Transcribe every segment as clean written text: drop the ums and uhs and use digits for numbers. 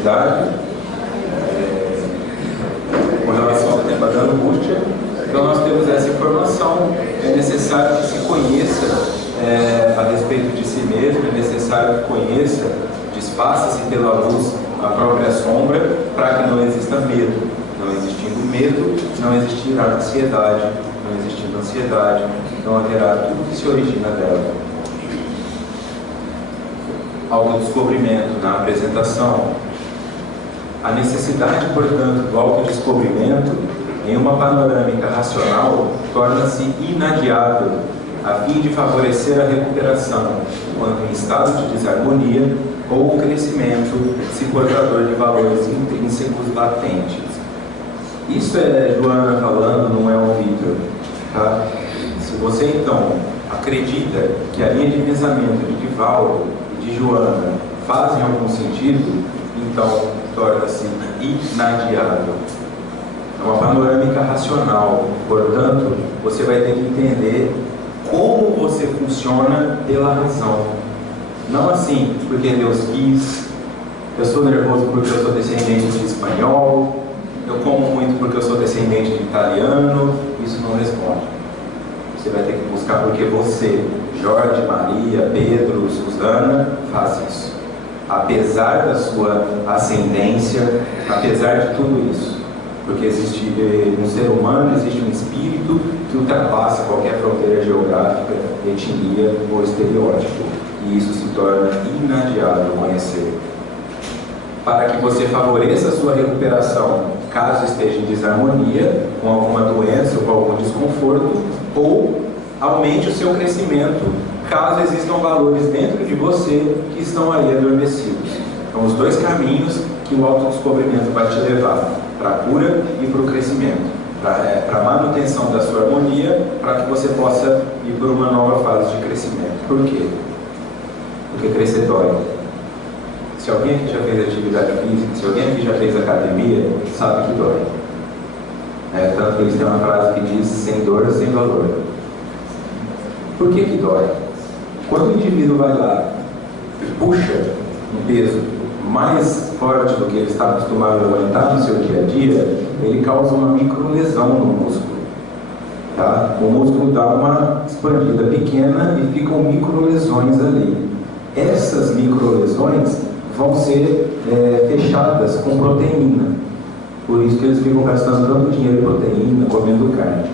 comunidade com relação ao tema da angústia. Então nós temos essa informação, é necessário que se conheça a respeito de si mesmo, é necessário que conheça, desfaça-se pela luz a própria sombra, para que não exista medo. Não existindo medo, não existirá ansiedade. Não existindo ansiedade, não haverá tudo que se origina dela. Autodescobrimento na apresentação. A necessidade, portanto, do autodescobrimento em uma panorâmica racional torna-se inadiável, a fim de favorecer a recuperação, quando em estado de desarmonia ou o crescimento, se portador de valores intrínsecos latentes. Isso é Joana falando, não é o Victor. Tá? Se você então acredita que a linha de pensamento de Divaldo e de Joana fazem algum sentido, então torna-se inadiável. É uma panorâmica racional, portanto, você vai ter que entender como você funciona pela razão. Não assim, porque Deus quis, eu sou nervoso porque eu sou descendente de espanhol, eu como muito porque eu sou descendente de italiano. Isso não responde. Você vai ter que buscar porque você, Jorge, Maria, Pedro, Susana, faz isso. Apesar da sua ascendência, apesar de tudo isso. Porque existe um ser humano, existe um espírito que ultrapassa qualquer fronteira geográfica, etnia ou estereótipo. E isso se torna inadiável conhecer. Para que você favoreça a sua recuperação, caso esteja em desarmonia, com alguma doença ou com algum desconforto, ou aumente o seu crescimento, caso existam valores dentro de você que estão aí adormecidos. Então, os dois caminhos que o autodescobrimento vai te levar, para a cura e para o crescimento, para a manutenção da sua harmonia, para que você possa ir por uma nova fase de crescimento. Por quê? Porque crescer dói. Se alguém aqui já fez atividade física, se alguém aqui já fez academia, sabe que dói. Tanto que eles têm uma frase que diz: sem dor, sem valor. Por que dói? Quando o indivíduo vai lá e puxa um peso mais forte do que ele está acostumado a aguentar no seu dia a dia, ele causa uma microlesão no músculo. Tá? O músculo dá uma expandida pequena e ficam microlesões ali. Essas microlesões vão ser fechadas com proteína. Por isso que eles ficam gastando tanto dinheiro em proteína, comendo carne.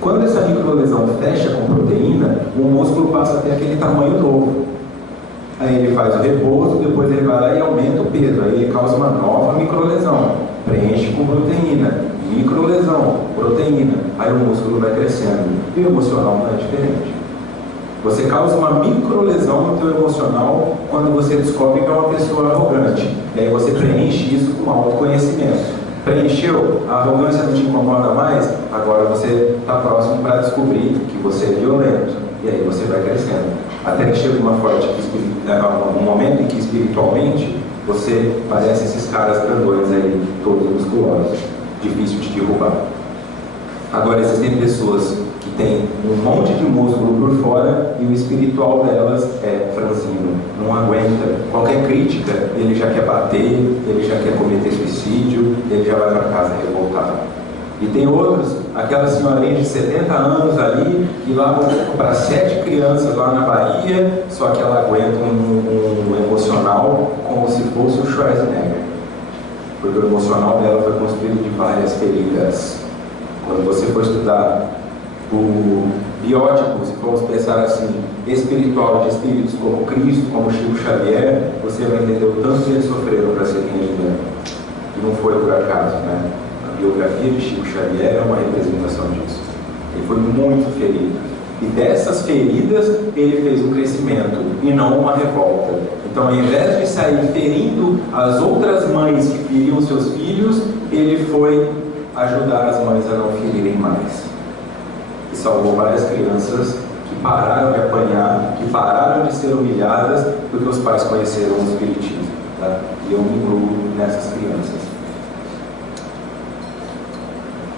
Quando essa microlesão fecha com proteína, o músculo passa a ter aquele tamanho novo. Aí ele faz o repouso, depois ele vai lá e aumenta o peso. Aí ele causa uma nova microlesão. Preenche com proteína. Microlesão, proteína. Aí o músculo vai crescendo. E o emocional não é diferente. Você causa uma microlesão no teu emocional quando você descobre que é uma pessoa arrogante. E aí você preenche isso com autoconhecimento. Preencheu, a arrogância não te incomoda mais, agora você está próximo para descobrir que você é violento. E aí você vai crescendo. Até que chega um momento em que espiritualmente você parece esses caras grandões aí, todos musculosos. Difícil de derrubar. Agora existem pessoas que têm um monte de músculo por fora e o espiritual delas é franzino, não aguenta. Qualquer crítica, ele já quer bater, ele já quer cometer suicídio, ele já vai para casa revoltado. E tem outros, aquela senhorinha de 70 anos ali, que lá para 7 crianças lá na Bahia, só que ela aguenta um emocional como se fosse o Schwarzenegger. Porque o emocional dela foi construído de várias feridas. Quando você for estudar o biótipo, se formos pensar assim, espiritual de espíritos como Cristo, como Chico Xavier, você vai entender o tanto que eles sofreram para serem de E não foi por acaso, né? A biografia de Chico Xavier é uma representação disso. Ele foi muito ferido. E dessas feridas, ele fez um crescimento e não uma revolta. Então, ao invés de sair ferindo as outras mães que feriam seus filhos, ele foi ajudar as mães a não ferirem mais. E salvou várias crianças que pararam de apanhar, que pararam de ser humilhadas, porque os pais conheceram o Espiritismo. Tá? E eu me incluo nessas crianças.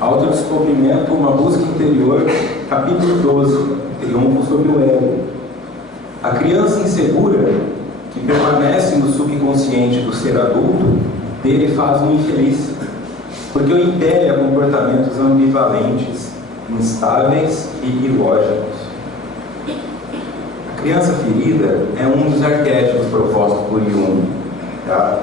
Autodescobrimento, uma busca interior, capítulo 12, triunfo sobre o ego. A criança insegura, que permanece no subconsciente do ser adulto, dele faz um infeliz, porque o impele a comportamentos ambivalentes, instáveis e ilógicos. A criança ferida é um dos arquétipos propostos por Jung. Tá?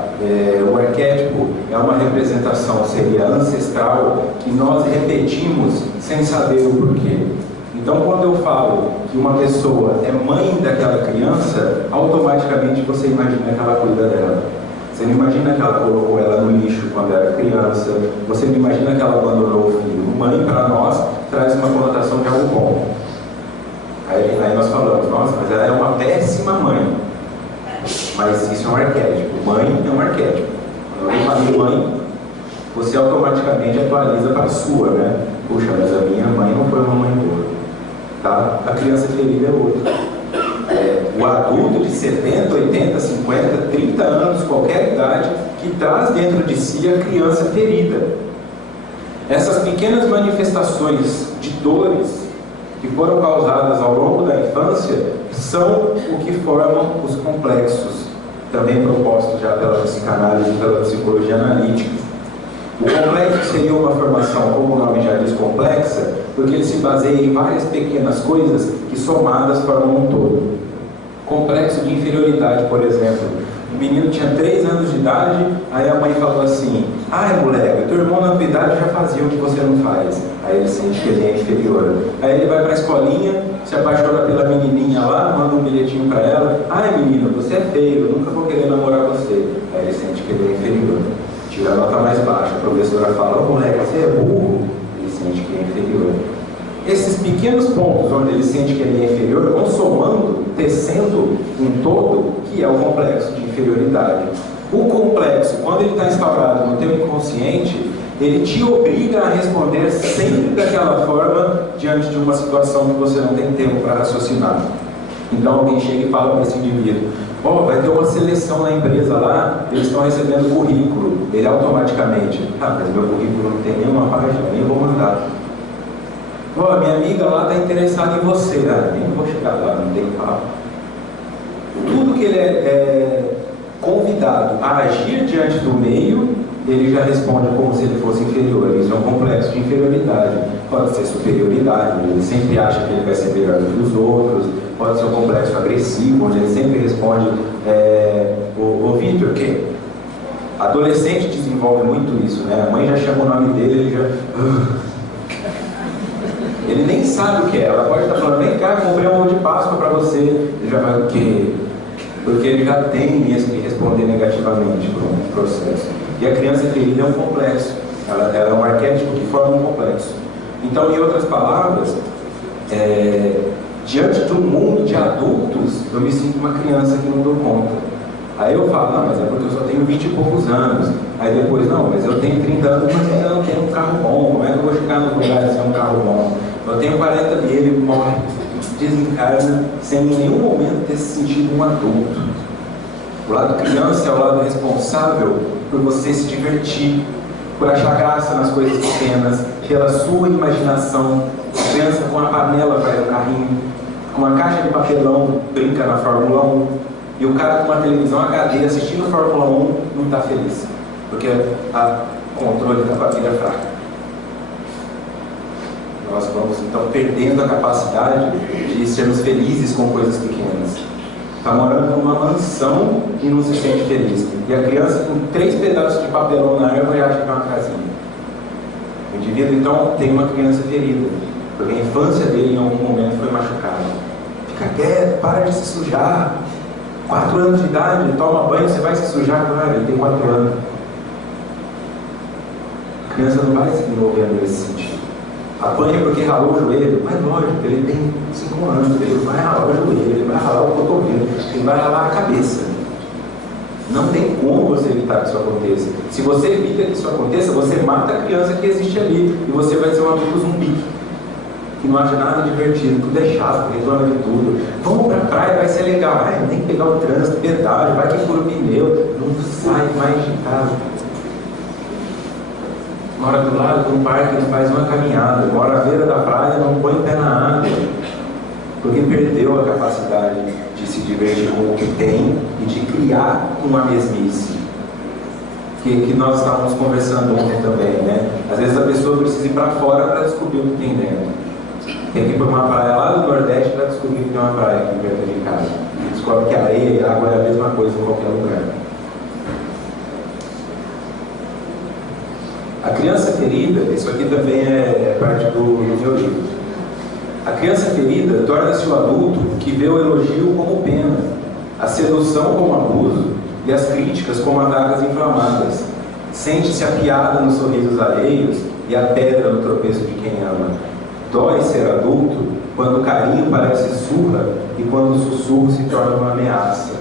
O arquétipo é uma representação, seria ancestral, que nós repetimos sem saber o porquê. Então, quando eu falo que uma pessoa é mãe daquela criança, automaticamente você imagina que ela cuida dela. Você não imagina que ela colocou ela no lixo quando era criança, você não imagina que ela abandonou o filho. Mãe, para nós, traz uma conotação de algo bom. Aí nós falamos, nossa, mas ela é uma péssima mãe. Mas isso é um arquétipo. Mãe é um arquétipo. Quando eu falei mãe, você automaticamente atualiza para a sua, né? Puxa, mas a minha mãe não foi uma mãe boa. Tá? A criança ferida é outra. O adulto de 70, 80, 50, 30 anos, qualquer idade, que traz dentro de si a criança ferida. Essas pequenas manifestações de dores que foram causadas ao longo da infância são o que formam os complexos, também propostos já pela psicanálise e pela psicologia analítica. O complexo seria uma formação, como o nome já diz, complexa, porque ele se baseia em várias pequenas coisas que somadas formam um todo. Complexo de inferioridade, por exemplo. O menino tinha 3 anos de idade, aí a mãe falou assim: ai moleque, teu irmão na tua idade já fazia o que você não faz. Aí ele sente que ele é inferior. Aí ele vai para a escolinha, se apaixona pela menininha lá, manda um bilhetinho para ela: ai menina, você é feio, eu nunca vou querer namorar você. Aí ele sente que ele é inferior. Tira a nota mais baixa, a professora fala: ô moleque, você é burro. Ele sente que é inferior. Esses pequenos pontos onde ele sente que ele é inferior vão somando, tecendo um todo, que é o complexo de inferioridade. O complexo, quando ele está instaurado no teu inconsciente, ele te obriga a responder sempre daquela forma diante de uma situação que você não tem tempo para raciocinar. Então alguém chega e fala para esse indivíduo: ó, vai ter uma seleção na empresa lá, eles estão recebendo currículo. Ele automaticamente: ah, mas meu currículo não tem nenhuma página, nem vou mandar. Ó, minha amiga lá está interessada em você. Ah, nem vou chegar lá, não tem papo. Tudo que ele é convidado a agir diante do meio, ele já responde como se ele fosse inferior. Isso é um complexo de inferioridade. Pode ser superioridade, ele sempre acha que ele vai ser melhor do que os outros. Pode ser um complexo agressivo, onde ele sempre responde: ô Vitor, que? Adolescente desenvolve muito isso, né? A mãe já chama o nome dele, ele já... Ele nem sabe o que é. Ela pode estar falando: vem cá, comprei um ovo de Páscoa para você. Ele já vai: o quê? Porque ele já tem esse que responder negativamente para um processo. E a criança ferida é um complexo. Ela é um arquétipo que forma um complexo. Então, em outras palavras, diante de um mundo de adultos, eu me sinto uma criança que não dou conta. Aí eu falo: não, mas é porque eu só tenho 20 e poucos anos. Aí depois: não, mas eu tenho 30 anos, mas ainda não tenho um carro bom. Como é que eu vou chegar no lugar sem um carro bom? Eu tenho 40 mil, ele morre, desencarna, sem em nenhum momento ter se sentido um adulto. O lado criança é o lado responsável por você se divertir, por achar graça nas coisas pequenas, pela sua imaginação. A criança com a panela faz um carrinho, com a caixa de papelão brinca na Fórmula 1, e o cara com uma televisão HD assistindo a Fórmula 1 não está feliz, porque o controle da família é fraco. Nós vamos então perdendo a capacidade de sermos felizes com coisas pequenas. Está morando numa mansão e não se sente feliz. E a criança com 3 pedaços de papelão na árvore acha que é uma casinha. O indivíduo então tem uma criança ferida, porque a infância dele em algum momento foi machucada. Fica quieto, para de se sujar. 4 anos de idade, toma banho, você vai se sujar? Claro, ele tem 4 anos. A criança não vai se desenvolvendo nesse sentido. Apanha porque ralou o joelho, mas lógico, ele tem 5 anos, ele vai ralar o joelho, ele vai ralar o cotovelo, ele vai ralar a cabeça. Não tem como você evitar que isso aconteça. Se você evita que isso aconteça, você mata a criança que existe ali, e você vai ser um adulto zumbi, que não acha nada divertido, tudo é chato, reclama de tudo. Vamos pra praia, vai ser legal. Ai, tem que pegar o trânsito, pedágio, vai que fura o pneu, não sai mais de casa. Mora do lado de um parque, não faz uma caminhada. Mora à beira da praia, não põe o pé na água. Porque perdeu a capacidade de se divertir com o que tem e de criar uma mesmice. que nós estávamos conversando ontem também, né? Às vezes a pessoa precisa ir para fora para descobrir o que tem dentro. Tem que ir para uma praia lá do Nordeste para descobrir que tem uma praia aqui perto de casa. E descobre que a areia e a água é a mesma coisa em qualquer lugar. A criança ferida, isso aqui também é parte do meu livro. A criança ferida torna-se o adulto que vê o elogio como pena, a sedução como abuso e as críticas como adagas inflamadas. Sente-se a piada nos sorrisos alheios e a pedra no tropeço de quem ama. Dói ser adulto quando o carinho parece surra e quando o sussurro se torna uma ameaça.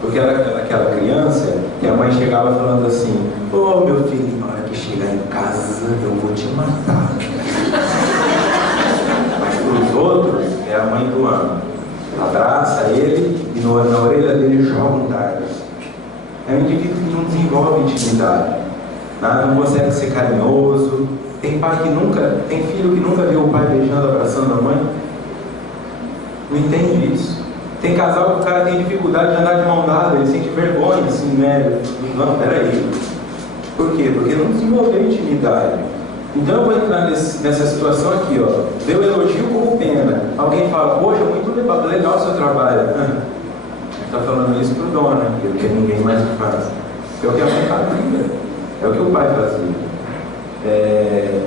Porque era aquela criança que a mãe chegava falando assim: "Ô meu filho, na hora que chegar em casa eu vou te matar." Mas para os outros é a mãe do ano. Abraça ele e na orelha dele joga um dardo. É um indivíduo que não desenvolve intimidade, não consegue ser carinhoso. Tem filho que nunca viu o pai beijando, abraçando a mãe. Não entende isso. Tem casal que o cara tem dificuldade de andar de mão dada, ele sente vergonha, assim, né? Não, peraí. Por quê? Porque não desenvolveu intimidade. Então eu vou entrar nessa situação aqui, ó. Vê o elogio como pena. Alguém fala: "Poxa, muito legal o seu trabalho." Está falando isso pro dono, né? Porque ninguém mais faz. É o que a mãe fazia. É o que o pai fazia.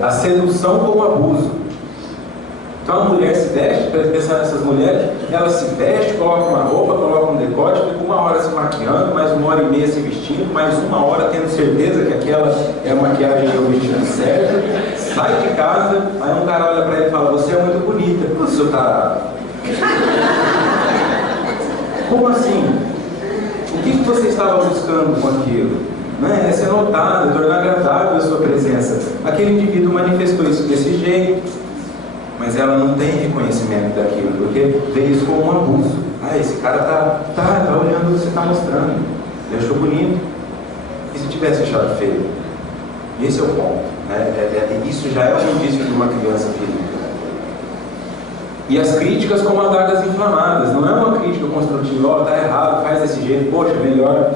A sedução como abuso. Então a mulher se veste, para pensar nessas mulheres, ela se veste, coloca uma roupa, coloca um decote, fica 1 hora se maquiando, mais 1h30 se vestindo, mais 1 hora tendo certeza que aquela é a maquiagem e o vestido certo, sai de casa, aí um cara olha para ele e fala: "Você é muito bonita." "Pô, seu tarado." Como assim? O que você estava buscando com aquilo? É ser notado, é tornar agradável a sua presença. Aquele indivíduo manifestou isso desse jeito, mas ela não tem reconhecimento daquilo, porque vê isso como um abuso. Esse cara tá olhando o que você está mostrando. Ele achou bonito. E se tivesse achado feio? Esse é o ponto, né? Isso já é um indício de uma criança ferida. E as críticas como adagas inflamadas. Não é uma crítica construtiva: "Tá errado, faz desse jeito, poxa, melhor."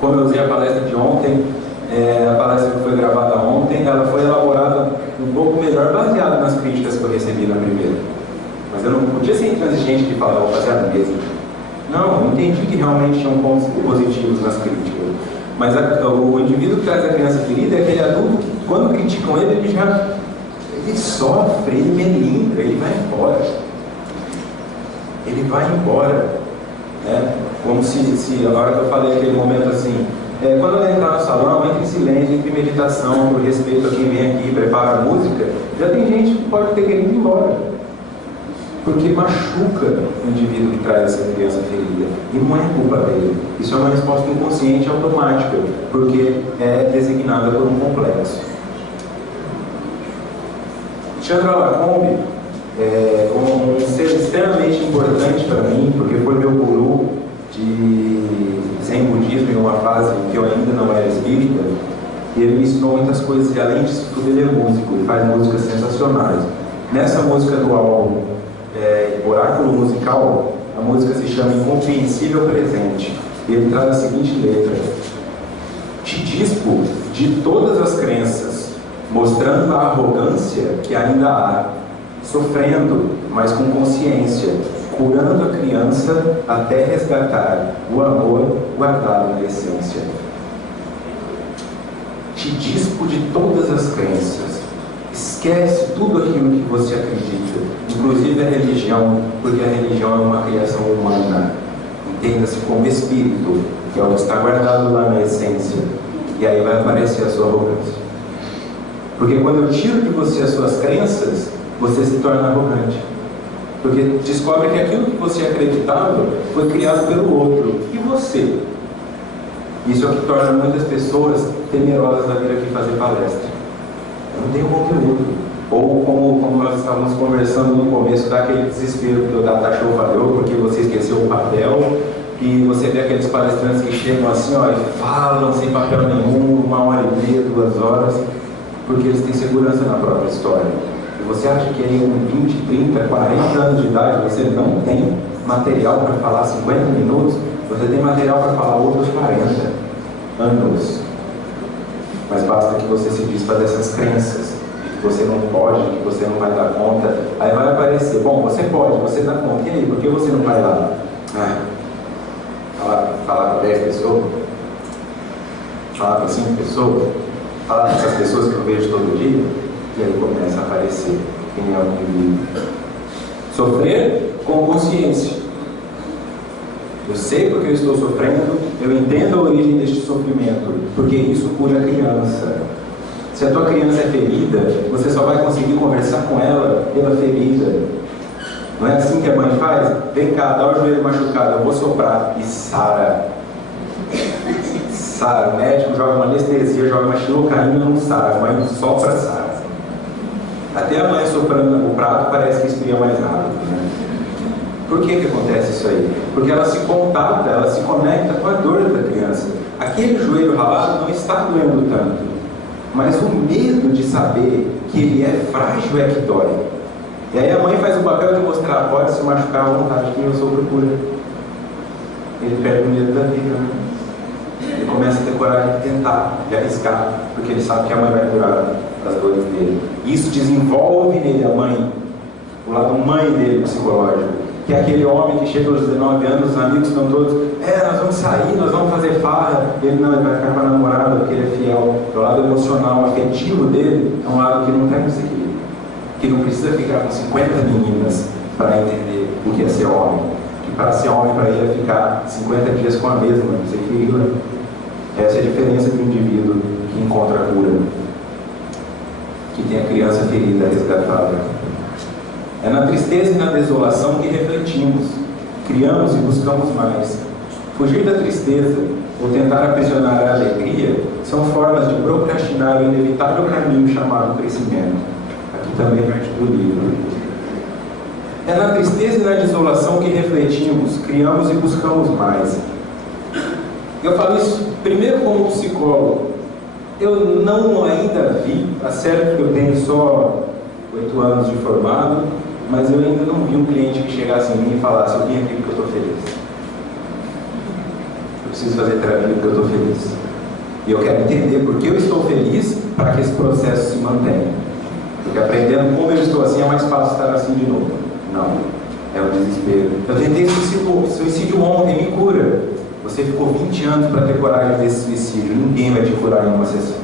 Como eu usei a palestra de ontem, a palestra que foi gravada ontem, ela foi elaborada um pouco melhor, baseada nas críticas que eu recebi na primeira. Mas eu não podia ser intransigente de falar: "Vou fazer a mesma." Não, eu entendi que realmente tinham pontos positivos nas críticas. Mas o indivíduo que traz a criança ferida é aquele adulto que, quando criticam ele, ele sofre, ele melindra, ele vai embora. Ele vai embora. Como se a hora que eu falei aquele momento assim, quando eu entrar no salão, entre em silêncio, entre em meditação, por respeito a quem vem aqui e prepara a música, já tem gente que pode ter querido ir embora. Porque machuca o indivíduo que traz essa criança ferida. E não é culpa dele. Isso é uma resposta inconsciente automática, porque é designada por um complexo. Chandra Lacombe é um ser extremamente importante para mim, porque foi meu guru de Zen budismo em uma fase que eu ainda não era espírita, e ele me ensinou muitas coisas, e além disso tudo ele é músico, ele faz músicas sensacionais. Nessa música do álbum Oráculo Musical, a música se chama Incompreensível Presente, e ele traz a seguinte letra: "Te dispo de todas as crenças, mostrando a arrogância que ainda há, sofrendo, mas com consciência, curando a criança até resgatar o amor guardado na essência." Te dispo de todas as crenças. Esquece tudo aquilo que você acredita, inclusive a religião, porque a religião é uma criação humana. Entenda-se como espírito, que é o que está guardado lá na essência. E aí vai aparecer a sua arrogância. Porque quando eu tiro de você as suas crenças, você se torna arrogante. Porque descobre que aquilo que você acreditava foi criado pelo outro. E você? Isso é o que torna muitas pessoas temerosas a vir aqui fazer palestra. Eu não tenho conteúdo. Ou como nós estávamos conversando no começo, dá aquele desespero que o data show falhou porque você esqueceu o papel. E você vê aqueles palestrantes que chegam assim, e falam sem papel nenhum, 1h30, 2 horas, porque eles têm segurança na própria história. E você acha que aí com 20, 30, 40 anos de idade você não tem material para falar 50 minutos? Você tem material para falar outros 40 anos. mas basta que você se desfaça dessas crenças, de que você não pode, que você não vai dar conta. Aí vai aparecer, bom, você pode, você dá conta, e aí, por que você não vai lá? Falar com 10 pessoas? Falar com 5 pessoas? Falar com essas pessoas que eu vejo todo dia? E aí começa a aparecer quem é o indivíduo. Sofrer com consciência. Eu sei porque eu estou sofrendo, eu entendo a origem deste sofrimento, porque isso cura a criança. Se a tua criança é ferida, você só vai conseguir conversar com ela pela ferida. Não é assim que a mãe faz? Vem cá, dá o joelho machucado, eu vou soprar e sara. Sara, o médico joga uma anestesia, joga uma xilocaína, não sara, a mãe sopra, sara. Até a mãe soprando o prato parece que esfria mais rápido, né? Por que acontece isso aí? Porque ela se contata, ela se conecta com a dor da criança. Aquele joelho ralado não está doendo tanto, mas o medo de saber que ele é frágil é que dói. E aí a mãe faz o papel de mostrar, pode se machucar à vontade, que eu sou procura. Ele perde o medo da vida, né? Ele começa a ter coragem de tentar, de arriscar, porque ele sabe que a mãe vai curar das dores dele. Isso desenvolve nele a mãe, o lado mãe dele psicológico. Que é aquele homem que chega aos 19 anos, os amigos estão todos, nós vamos sair, nós vamos fazer farra. Ele não, ele vai ficar com a namorada, porque ele é fiel. O lado emocional, afetivo dele, é um lado que não tem desequilíbrio. Que não precisa ficar com 50 meninas para entender o que é ser homem. Que para ser homem, para ele, é ficar 50 dias com a mesma, não sei que. Essa é a diferença do indivíduo que encontra a cura, que tem a criança ferida resgatada. É na tristeza e na desolação que refletimos, criamos e buscamos mais. Fugir da tristeza ou tentar aprisionar a alegria são formas de procrastinar o inevitável caminho chamado crescimento. Aqui também parte do livro. É na tristeza e na desolação que refletimos, criamos e buscamos mais. Eu falo isso primeiro como psicólogo. Eu não ainda vi, tá certo que eu tenho só 8 anos de formado, mas eu ainda não vi um cliente que chegasse em mim e falasse, eu vim aqui porque eu estou feliz. Eu preciso fazer terapia porque eu estou feliz. E eu quero entender por que eu estou feliz para que esse processo se mantenha. Porque aprendendo como eu estou assim, é mais fácil estar assim de novo. Não, é o desespero. Eu tentei suicídio ontem, me cura. Você ficou 20 anos para ter coragem desse suicídio. Ninguém vai te curar em uma sessão.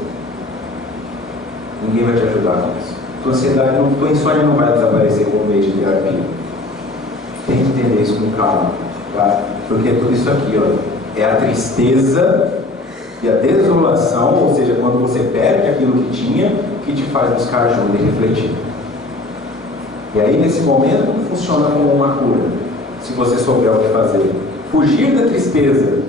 Ninguém vai te ajudar com isso. Tua ansiedade, tua insônia não vai desaparecer com um mês de terapia. Tem que entender isso com calma, tá? Porque é tudo isso aqui, ó. É a tristeza e a desolação, ou seja, quando você perde aquilo que tinha, que te faz buscar ajuda e refletir. E aí, nesse momento, funciona como uma cura, se você souber o que fazer. Fugir da tristeza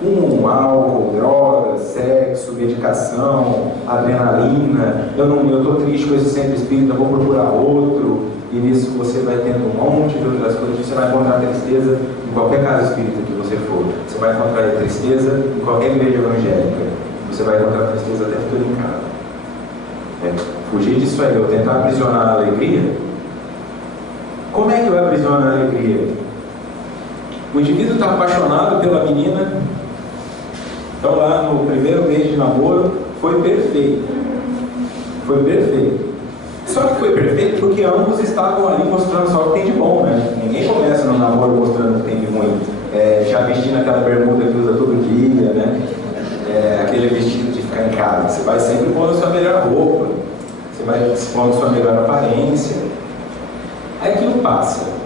com álcool, drogas, sexo, medicação, adrenalina. Eu estou triste com esse centro espírita, vou procurar outro. E nisso você vai tendo um monte de outras coisas. Você vai encontrar tristeza em qualquer casa espírita que você for. Você vai encontrar tristeza em qualquer igreja evangélica. Você vai encontrar tristeza até ficando em casa. Fugir disso aí, eu tentar aprisionar a alegria. Como é que eu aprisiono a alegria? O indivíduo está apaixonado pela menina. Então lá no primeiro mês de namoro foi perfeito. Foi perfeito. Só que foi perfeito porque ambos estavam ali mostrando só o que tem de bom, né? Ninguém começa no namoro mostrando o que tem de ruim. Já vestindo aquela bermuda que usa todo dia, né? Aquele vestido de ficar em casa. Você vai sempre pondo a sua melhor roupa. Você vai pondo a sua melhor aparência. Aí aquilo passa.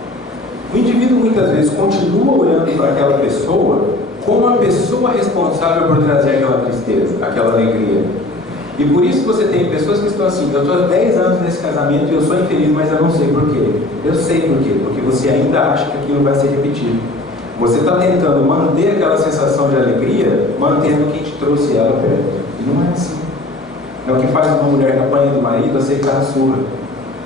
O indivíduo muitas vezes continua olhando para aquela pessoa como a pessoa responsável por trazer aquela tristeza, aquela alegria. E por isso você tem pessoas que estão assim, eu estou há 10 anos nesse casamento e eu sou infeliz, mas eu não sei por quê. Eu sei por quê, porque você ainda acha que aquilo vai ser repetido. Você está tentando manter aquela sensação de alegria, mantendo quem te trouxe ela perto. E não é assim. É o que faz uma mulher que apanha do marido aceitar a surra.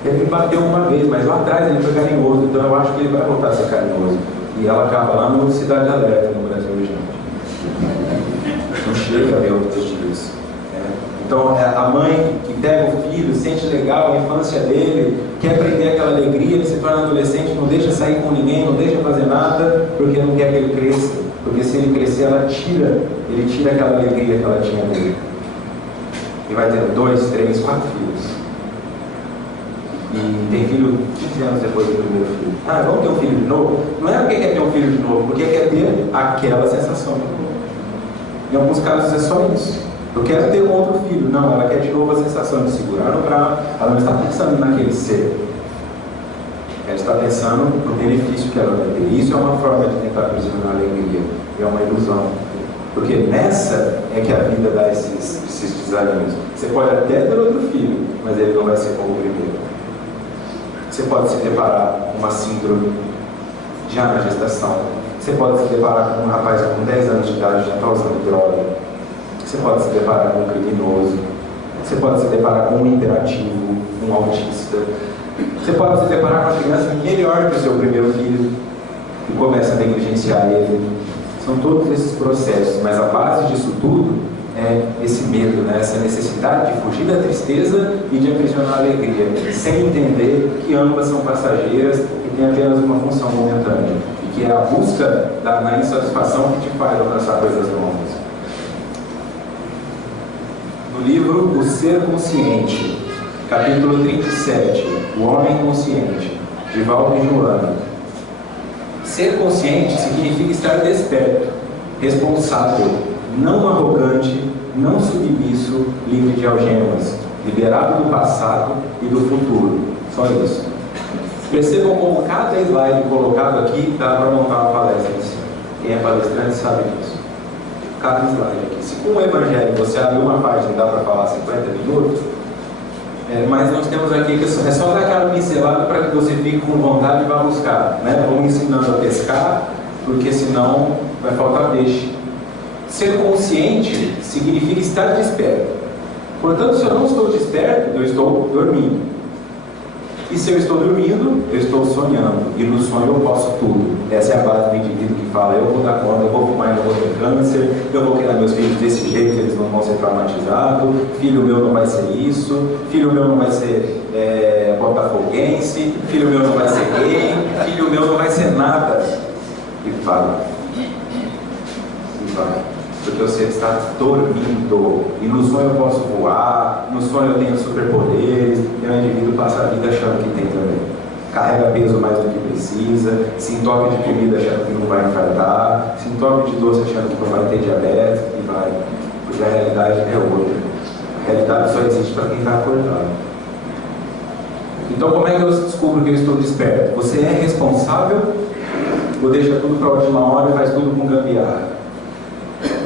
Ele me bateu uma vez, mas lá atrás ele foi carinhoso, então eu acho que ele vai voltar a ser carinhoso. E ela acaba lá no Cidade Alerta, no Brasil, gente. Não chega a ver o texto disso. Então, a mãe que pega o filho, sente legal a infância dele, quer prender aquela alegria, ele se torna adolescente, não deixa sair com ninguém, não deixa fazer nada, porque não quer que ele cresça. Porque se ele crescer, ele tira aquela alegria que ela tinha dele. e vai ter 2, 3, 4 filhos. E tem filho 15 anos depois do primeiro filho. Ah, vamos ter um filho de novo? Não é porque quer ter um filho de novo, porque quer ter aquela sensação de novo. Em alguns casos é só isso. Eu quero ter um outro filho. Não, ela quer de novo a sensação de segurar no braço. Ela não está pensando naquele ser. Ela está pensando no benefício que ela vai ter. Isso é uma forma de tentar aprisionar a alegria. É uma ilusão. Porque nessa é que a vida dá esses desalinhos. Você pode até ter outro filho, mas ele não vai ser como o primeiro. Você pode se deparar com uma síndrome já na gestação. Você pode se deparar com um rapaz com 10 anos de idade já está usando droga. Você pode se deparar com um criminoso. Você pode se deparar com um hiperativo, um autista. Você pode se deparar com uma criança melhor que o seu primeiro filho e começa a negligenciar ele. São todos esses processos, mas a base disso tudo é esse medo, né? Essa necessidade de fugir da tristeza e de aprisionar a alegria, sem entender que ambas são passageiras e têm apenas uma função momentânea, e que é a busca na insatisfação que te faz alcançar coisas novas. No livro O Ser Consciente, capítulo 37, O Homem Consciente, de Walter Joana. Ser consciente significa estar desperto, responsável, não arrogante, não submisso, livre de algemas, liberado do passado e do futuro. Só isso. Percebam como cada slide colocado aqui dá para montar uma palestra assim. Quem é palestrante sabe disso. Cada slide aqui. Se com o Evangelho você abrir uma página e dá para falar 50 minutos, mas nós temos aqui que é só dar aquela pincelada para que você fique com vontade e vá buscar, né? Vamos ensinando a pescar, porque senão vai faltar peixe. Ser consciente significa estar desperto. Portanto, se eu não estou desperto, eu estou dormindo. E se eu estou dormindo, eu estou sonhando. E no sonho eu posso tudo. Essa é a base do indivíduo que fala: eu vou dar conta, eu vou fumar, eu vou ter câncer, eu vou criar meus filhos desse jeito, eles não vão ser traumatizados, filho meu não vai ser isso, filho meu não vai ser botafoguense, filho meu não vai ser gay, filho meu não vai ser nada. E fala. E vai. Porque você está dormindo. E no sonho eu posso voar, no sonho eu tenho superpoderes, e o indivíduo passa a vida achando que tem também. Carrega peso mais do que precisa, se entope de comida achando que não vai infartar, se entope de doce achando que não vai ter diabetes, e vai. Porque a realidade é outra. A realidade só existe para quem está acordado. Então como é que eu descubro que eu estou desperto? Você é responsável ou deixa tudo para a última hora e faz tudo com gambiarra?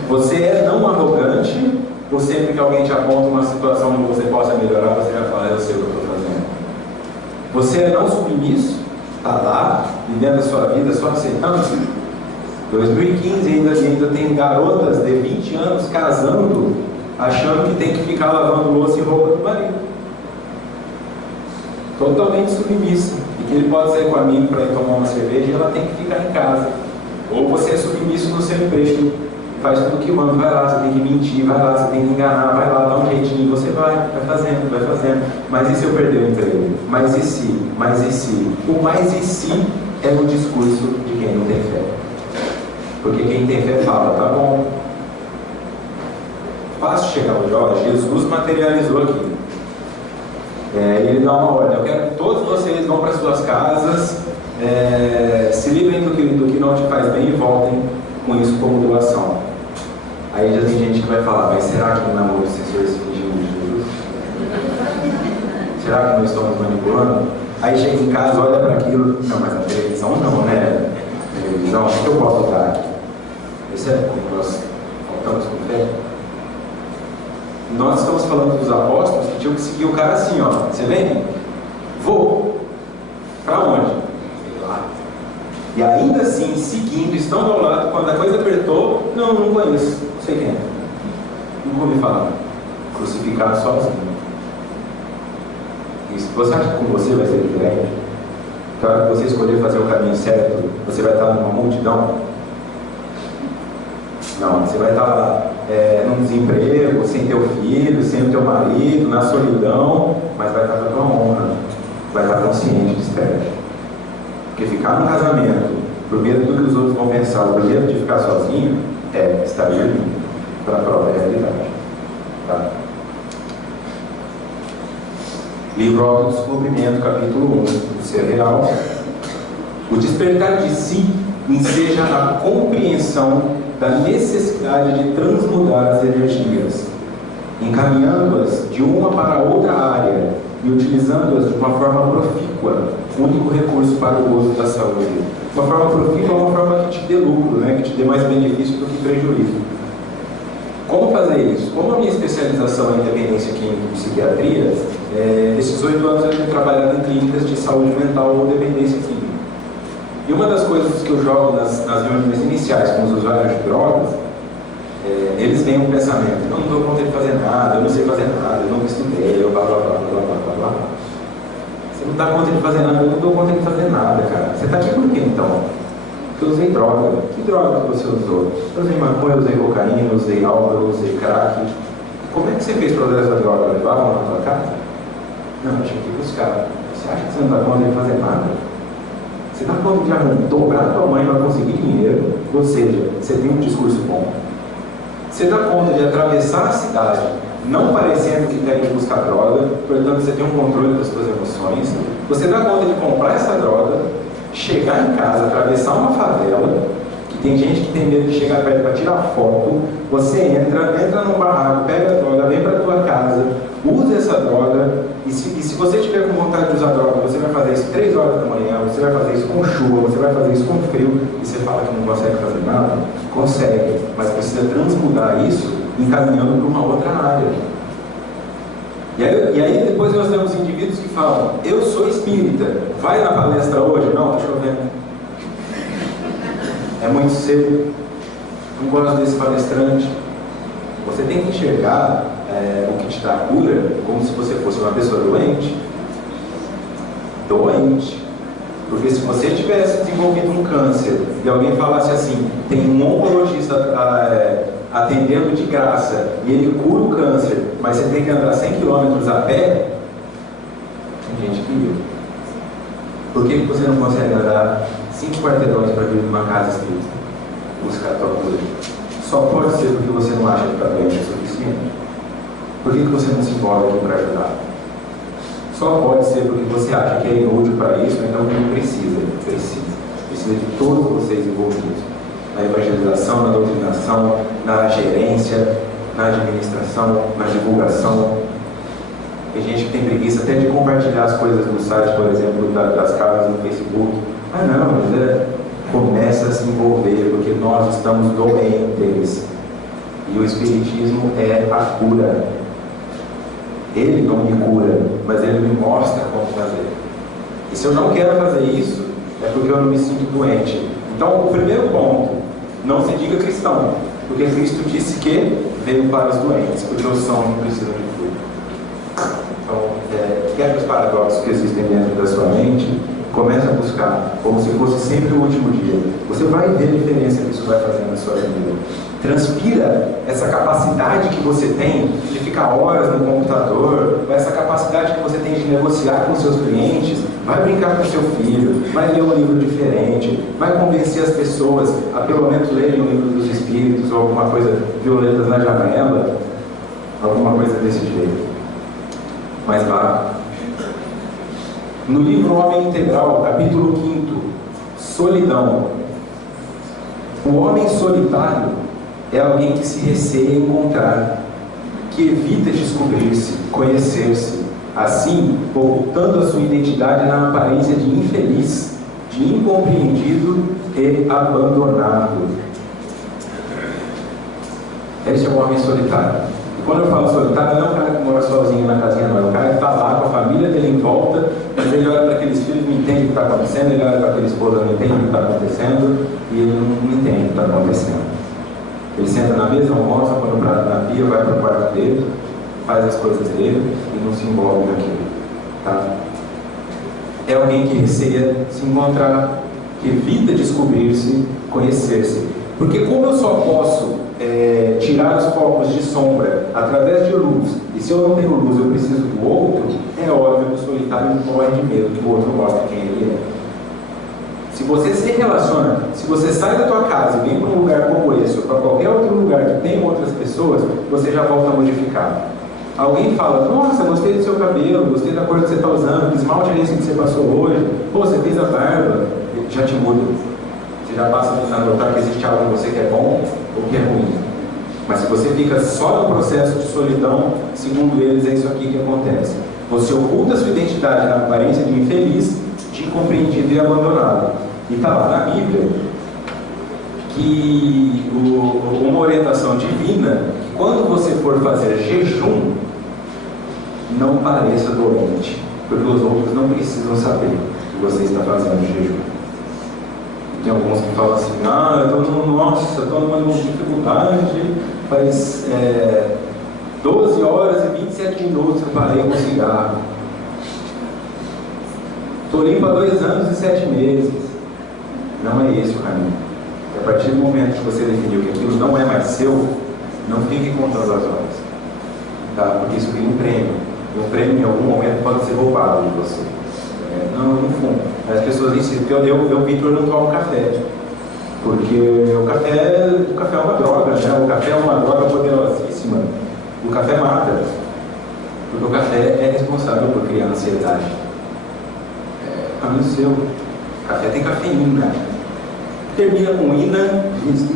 Você é não arrogante, ou sempre que alguém te aponta uma situação onde você possa melhorar, você já fala: eu sei o que eu estou fazendo. Você é não submisso, está lá, vivendo a sua vida, só aceitando. 2015 ainda tem garotas de 20 anos casando, achando que tem que ficar lavando louça e roupa do marido. Totalmente submissa. E que ele pode sair com a amigo para ir tomar uma cerveja e ela tem que ficar em casa. Ou você é submisso no seu emprego. Faz tudo que manda, vai lá, você tem que mentir, vai lá, você tem que enganar, vai lá, dá um jeitinho, você vai fazendo, vai fazendo. Mas e se eu perder o emprego? Mas e se? Mas e se? O mais e se é o discurso de quem não tem fé. Porque quem tem fé fala: tá bom. Fácil chegar ao Jó, Jesus materializou aqui. Ele dá uma ordem: eu quero que todos vocês vão para suas casas, se livrem do que não te faz bem e voltem com isso como doação. Aí já tem gente que vai falar: mas será que no namoro os assessores se fingiram de Jesus? Será que nós estamos manipulando? Aí chega em casa, olha para aquilo: não, mas a televisão não, né? A televisão, o que eu posso dar aqui? Isso é como nós faltamos com fé. Nós estamos falando dos apóstolos que tinham que seguir o cara assim, ó. Você vem? Vou. Para onde? Sei lá. E ainda assim, seguindo, estando ao lado, quando a coisa apertou: não conheço, não sei quem é. Nunca ouvi falar. Crucificado sozinho. Isso. Você acha que com você vai ser diferente? Que a hora que você escolher fazer o caminho certo, você vai estar numa multidão? Não, você vai estar num desemprego, sem teu filho, sem o teu marido, na solidão, mas vai estar com a tua honra, vai estar consciente, desperto. Porque ficar num casamento, por medo do que os outros vão pensar, o medo de ficar sozinho, estar dormindo. Para a própria realidade. Tá? Livro Autodescobrimento, capítulo 1, do Ser Real. O despertar de si enseja a compreensão da necessidade de transmudar as energias, encaminhando-as de uma para outra área e utilizando-as de uma forma profícua, único recurso para o gozo da saúde. Uma forma profícua é uma forma que te dê lucro, né? Que te dê mais benefício do que prejuízo. Como fazer isso? Como a minha especialização é em dependência química e psiquiatria, esses 8 anos eu tenho trabalhado em clínicas de saúde mental ou dependência química. E uma das coisas que eu jogo nas reuniões iniciais com os usuários de drogas, eles têm um pensamento: eu não dou conta de fazer nada, eu não sei fazer nada, eu nunca estudei, eu blá blá blá blá blá blá blá. Você não dá conta de fazer nada, eu não dou conta de fazer nada, cara. Você está aqui por quê então? Porque eu usei droga. Que droga que você usou? Eu usei maconha, eu usei cocaína, eu usei álcool, eu usei crack. Como é que você fez para usar essa droga? Levavam na tua casa? Não, eu tinha que buscar. Você acha que você não dá conta de fazer nada? Você dá conta de dobrar a tua mãe para conseguir dinheiro, ou seja, você tem um discurso bom. Você dá conta de atravessar a cidade, não parecendo que quer ir buscar droga, portanto você tem um controle das suas emoções. Você dá conta de comprar essa droga, chegar em casa, atravessar uma favela, que tem gente que tem medo de chegar perto para tirar foto. Você entra num barraco, pega a droga, vem para tua casa, usa essa droga, e se você tiver com vontade de usar droga, você vai fazer isso 3 horas da manhã, você vai fazer isso com chuva, você vai fazer isso com frio, e você fala que não consegue fazer nada? Consegue, mas precisa transmudar isso encaminhando para uma outra área. E aí depois nós temos indivíduos que falam: eu sou espírita, vai na palestra hoje? Não, está chovendo. É muito cedo, não gosto desse palestrante. Você tem que enxergar o que te dá a cura como se você fosse uma pessoa doente. Porque se você tivesse desenvolvido um câncer e alguém falasse assim: tem um oncologista atendendo de graça e ele cura o câncer, mas você tem que andar 100 km a pé, tem gente que viu. Por que você não consegue andar 5 quarteirões para vir numa casa espírita buscar a tua cura? Só pode ser porque você não acha que está doente o suficiente. Por que você não se envolve aqui para ajudar? Só pode ser porque você acha que é inútil para isso, então não precisa. Precisa de todos vocês envolvidos. Na evangelização, na doutrinação, na gerência, na administração, na divulgação. Tem gente que tem preguiça até de compartilhar as coisas no site, por exemplo, das casas no Facebook. Ah não, mas começa a se envolver, porque nós estamos doentes. E o Espiritismo é a cura. Ele não me cura, mas ele me mostra como fazer. E se eu não quero fazer isso, é porque eu não me sinto doente. Então, o primeiro ponto: não se diga cristão, porque Cristo disse que veio para os doentes, porque os sãos não precisam de cura. Então, quebra os paradoxos que existem dentro da sua mente, comece a buscar, como se fosse sempre o último dia. Você vai ver a diferença que isso vai fazer na sua vida. Transpira essa capacidade que você tem de ficar horas no computador, essa capacidade que você tem de negociar com seus clientes. Vai brincar com seu filho, vai ler um livro diferente, vai convencer as pessoas a pelo menos lerem o livro dos Espíritos ou alguma coisa, Violetas na Janela, alguma coisa desse jeito. Mas vá. No livro Homem Integral, capítulo 5, Solidão. O homem solitário é alguém que se receia encontrar, que evita descobrir-se, conhecer-se, assim, ocultando a sua identidade na aparência de infeliz, de incompreendido e abandonado. Esse é o homem solitário. E quando eu falo solitário, não é um cara que mora sozinho na casinha, não. É um cara que está lá com a família dele em volta, mas ele olha para aqueles filhos e não entende o que está acontecendo, ele olha para aquela esposa e não entende o que está acontecendo, e ele não entende o que está acontecendo. Ele senta na mesa, almoça, põe o prato na pia, vai para o quarto dele, faz as coisas dele e não se envolve naquilo. Tá? É alguém que receia se encontrar, que evita descobrir-se, conhecer-se. Porque como eu só posso tirar os focos de sombra através de luz, e se eu não tenho luz eu preciso do outro, é óbvio que o solitário morre de medo que o outro mostre quem ele é. Se você se relaciona, se você sai da tua casa e vem para um lugar como esse, ou para qualquer outro lugar que tem outras pessoas, você já volta modificado. Alguém fala, nossa, gostei do seu cabelo, gostei da cor que você está usando, que esmalte é esse que você passou hoje, pô, você fez a barba, já te muda. Você já passa a notar que existe algo em você que é bom ou que é ruim. Mas se você fica só no processo de solidão, segundo eles, é isso aqui que acontece. Você oculta sua identidade na aparência de infeliz, de incompreendido e abandonado. E está lá na Bíblia que uma orientação divina, que quando você for fazer jejum, não pareça doente, porque os outros não precisam saber que você está fazendo jejum. Tem alguns que falam assim, eu estou numa dificuldade, faz 12 horas e 27 minutos que eu parei com o cigarro. Estou limpo há 2 anos e 7 meses. Não é esse o caminho. E a partir do momento que você definiu que aquilo não é mais seu, não fique contando as horas. Tá? Porque isso cria um prêmio. E um prêmio em algum momento pode ser roubado de você. No fundo. As pessoas dizem que eu Vitor, não tomo café. Porque o café é uma droga, né? O café é uma droga poderosíssima. O café mata. Porque o café é responsável por criar ansiedade. Caminho seu. O café tem cafeína. Termina com ina,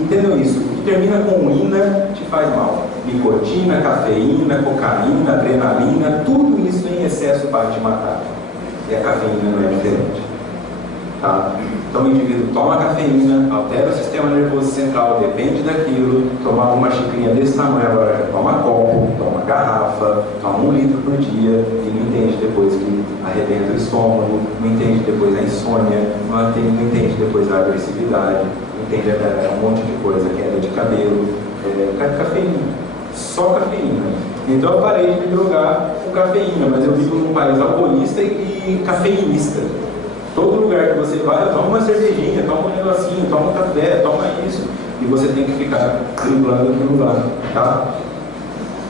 entendam isso. O que termina com ina te faz mal. Nicotina, cafeína, cocaína, adrenalina, tudo isso em excesso vai te matar. E a cafeína não é diferente. Tá? Então o indivíduo toma cafeína, altera o sistema nervoso central, depende daquilo, tomava uma xicrinha desse tamanho, agora toma copo, toma garrafa, toma 1 litro por dia, e não entende depois que arrebenta o estômago, não entende depois a insônia, não entende depois a agressividade, não entende um monte de coisa, queda de cabelo, cafeína, só cafeína. Então eu parei de me drogar com cafeína, mas eu vivo num país alcoolista e cafeinista. Todo lugar que você vai, toma uma cervejinha, toma um negocinho, toma um café, toma isso. E você tem que ficar driblando aquilo lá, tá?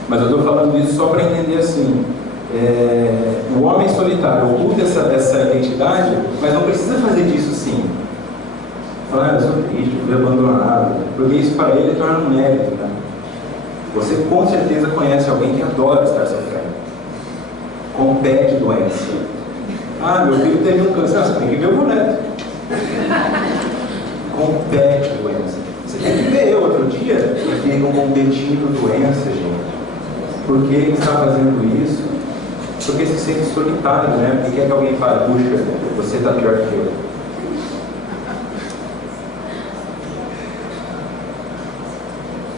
Mas eu estou falando isso só para entender assim. O homem solitário oculta essa identidade, mas não precisa fazer disso sim. Falar, eu sou triste, eu fui abandonado. Porque isso para ele torna um mérito, né? Você com certeza conhece alguém que adora estar sofrendo. Compete doença. Meu filho teve um câncer. Você tem que ver o boneco. Compete doença. Você tem que ver eu outro dia e ficam competindo doença, gente. Por que ele está fazendo isso? Porque se sente solitário, né? Porque quer que alguém fale, puxa, você está pior que eu.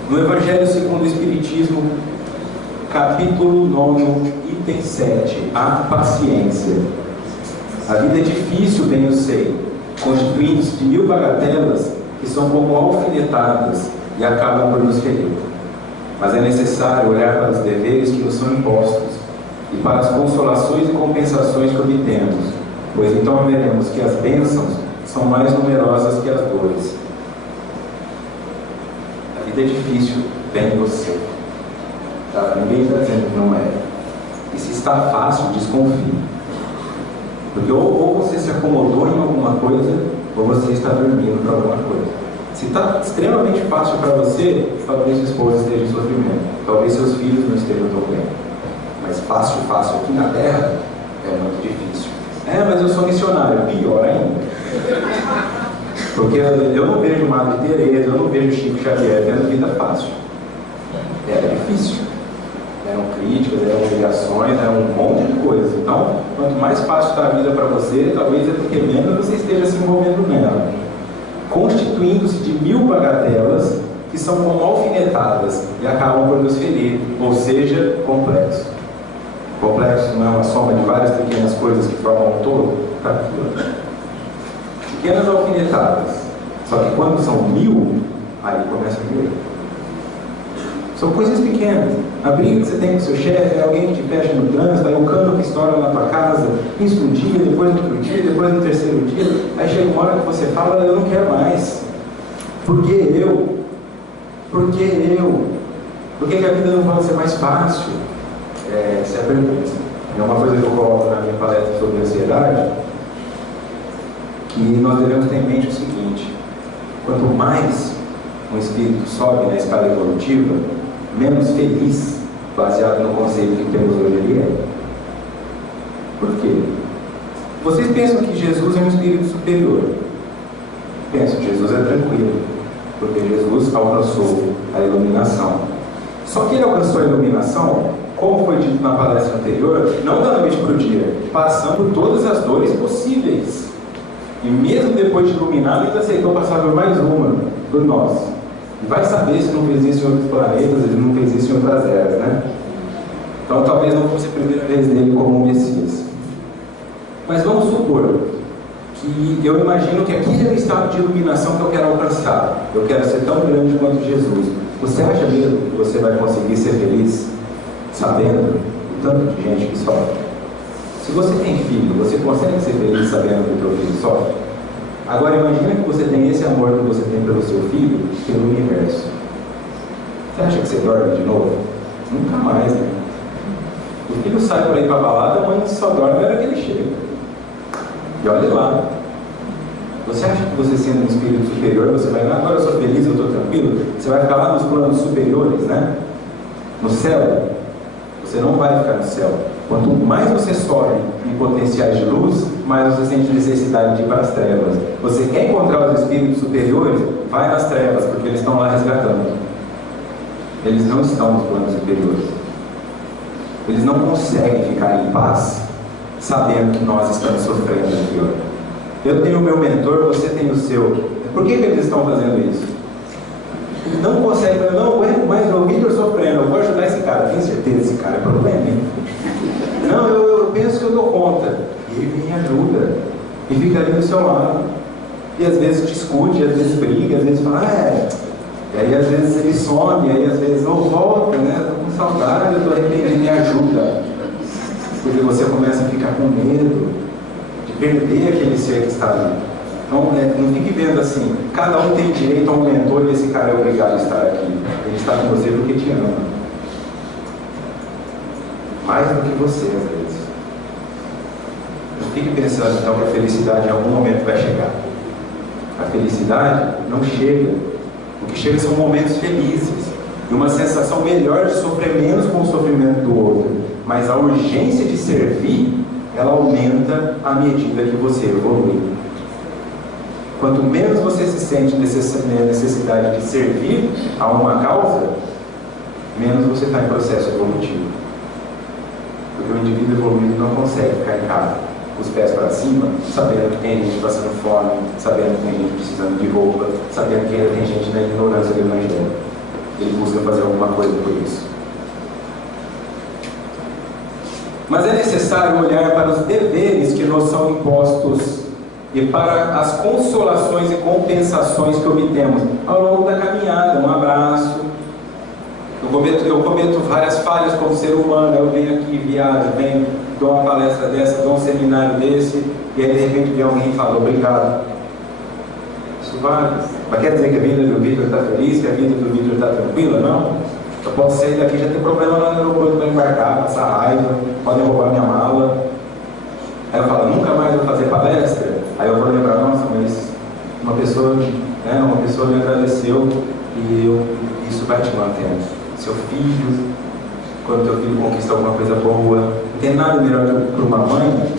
No Evangelho segundo o Espiritismo, capítulo 9, item 7, a paciência. A vida é difícil, bem eu sei, constituindo-se de 1000 bagatelas que são como alfinetadas e acabam por nos ferir. Mas é necessário olhar para os deveres que nos são impostos e para as consolações e compensações que obtemos, pois então veremos que as bênçãos são mais numerosas que as dores. A vida é difícil, bem você. Tá? Ninguém está dizendo que não é. E se está fácil, desconfie. Porque ou você se acomodou em alguma coisa, ou você está dormindo para alguma coisa. Se está extremamente fácil para você, talvez sua esposa esteja em sofrimento. Talvez seus filhos não estejam tão bem. Mas fácil aqui na Terra é muito difícil. Mas eu sou missionário. Pior ainda. Porque eu não vejo Madre Teresa, eu não vejo Chico Xavier tendo vida fácil. Era difícil. Eram críticas, eram obrigações, eram um monte de coisas. Então, quanto mais fácil está a vida para você, talvez é porque menos você esteja se envolvendo nela. Constituindo-se de 1000 bagatelas que são como alfinetadas e acabam por nos ferir, ou seja, complexo. Complexo não é uma soma de várias pequenas coisas que formam um todo? Pequenas alfinetadas. Só que quando são 1000, aí começa a doer. São coisas pequenas. A briga que você tem com o seu chefe, é alguém que te fecha no trânsito, aí o cano que estoura na tua casa, isso um dia, depois no outro dia, depois no terceiro dia, aí chega uma hora que você fala, eu não quero mais. Por que eu? Por que eu? Por que a vida não pode ser mais fácil? Essa é a pergunta. É uma coisa que eu coloco na minha palestra sobre ansiedade, que nós devemos ter em mente o seguinte: quanto mais um espírito sobe na escala evolutiva, menos feliz baseado no conceito que temos hoje, ele é. Por quê? Vocês pensam que Jesus é um espírito superior. Pensam, Jesus é tranquilo, porque Jesus alcançou a iluminação. Só que ele alcançou a iluminação, como foi dito na palestra anterior, não da noite para o dia, passando por todas as dores possíveis. E mesmo depois de iluminado, ele aceitou passar por mais uma, por nós. E vai saber se não fez isso em outros planetas, ele não fez isso em outras eras, né? Então talvez não fosse a primeira vez dele como um Messias. Mas vamos supor que eu imagino que aquele é o estado de iluminação que eu quero alcançar. Eu quero ser tão grande quanto Jesus. Você acha mesmo que você vai conseguir ser feliz sabendo o tanto de gente que sofre? Se você tem filho, você consegue ser feliz sabendo que o teu filho sofre? Agora imagina que você tem esse amor que você tem pelo seu filho, pelo universo. Você acha que você dorme de novo? Nunca mais, né? O filho sai para ir para a balada, a mãe só dorme na hora que ele chega. E olha lá. Você acha que você sendo um espírito superior, você vai lá, agora eu sou feliz, eu estou tranquilo? Você vai ficar lá nos planos superiores, né? No céu? Você não vai ficar no céu. Quanto mais você sobe em potenciais de luz, mais você sente necessidade de ir para as trevas. Você quer encontrar os espíritos superiores? Vai nas trevas, porque eles estão lá resgatando. Eles não estão nos planos superiores. Eles não conseguem ficar em paz, sabendo que nós estamos sofrendo aqui. Ó. Eu tenho o meu mentor, você tem o seu. Por que eles estão fazendo isso? Eles não conseguem, eu não aguento mais o Victor sofrendo, eu vou ajudar esse cara. Tenho certeza, esse cara é problema, hein? Não, eu penso que eu dou conta. E ele vem e ajuda. E fica ali do seu lado. E às vezes discute, às vezes briga, às vezes fala, E aí às vezes ele some, aí às vezes, volta, né? Estou com saudade, eu estou arrependido, me ajuda. Porque você começa a ficar com medo de perder aquele ser que está ali. Então, não fique vendo assim, cada um tem direito a um mentor e esse cara é obrigado a estar aqui. Ele está com você porque te ama. Mais do que você, às vezes. Não fique pensando, então, que a felicidade em algum momento vai chegar. A felicidade não chega. O que chega são momentos felizes. E uma sensação melhor de sofrer menos com o sofrimento do outro. Mas a urgência de servir, ela aumenta à medida que você evolui. Quanto menos você se sente necessidade de servir a uma causa, menos você está em processo evolutivo. Porque o indivíduo evoluído não consegue ficar em casa, com os pés para cima, sabendo que tem gente passando fome, sabendo que tem gente precisando de roupa, sabendo que ainda tem gente na ignorância do Evangelho. Ele busca fazer alguma coisa por isso. Mas é necessário olhar para os deveres que nos são impostos e para as consolações e compensações que obtemos ao longo da caminhada. Um abraço. Eu cometo várias falhas como ser humano. Eu venho aqui, viajo, venho, dou uma palestra dessa, dou um seminário desse, e aí de repente vem alguém e fala obrigado. Isso vale. Mas quer dizer que a vida do Victor está feliz, que a vida do Victor está tranquila? Não. Eu posso sair daqui e já ter problema lá no aeroporto para embarcar, passar raiva, podem roubar minha mala. Aí eu falo, nunca mais vou fazer palestra? Aí eu vou lembrar, nossa, mas uma pessoa me agradeceu e isso vai te mantendo. Seu filho, quando teu filho conquista alguma coisa boa, não tem nada melhor para uma mãe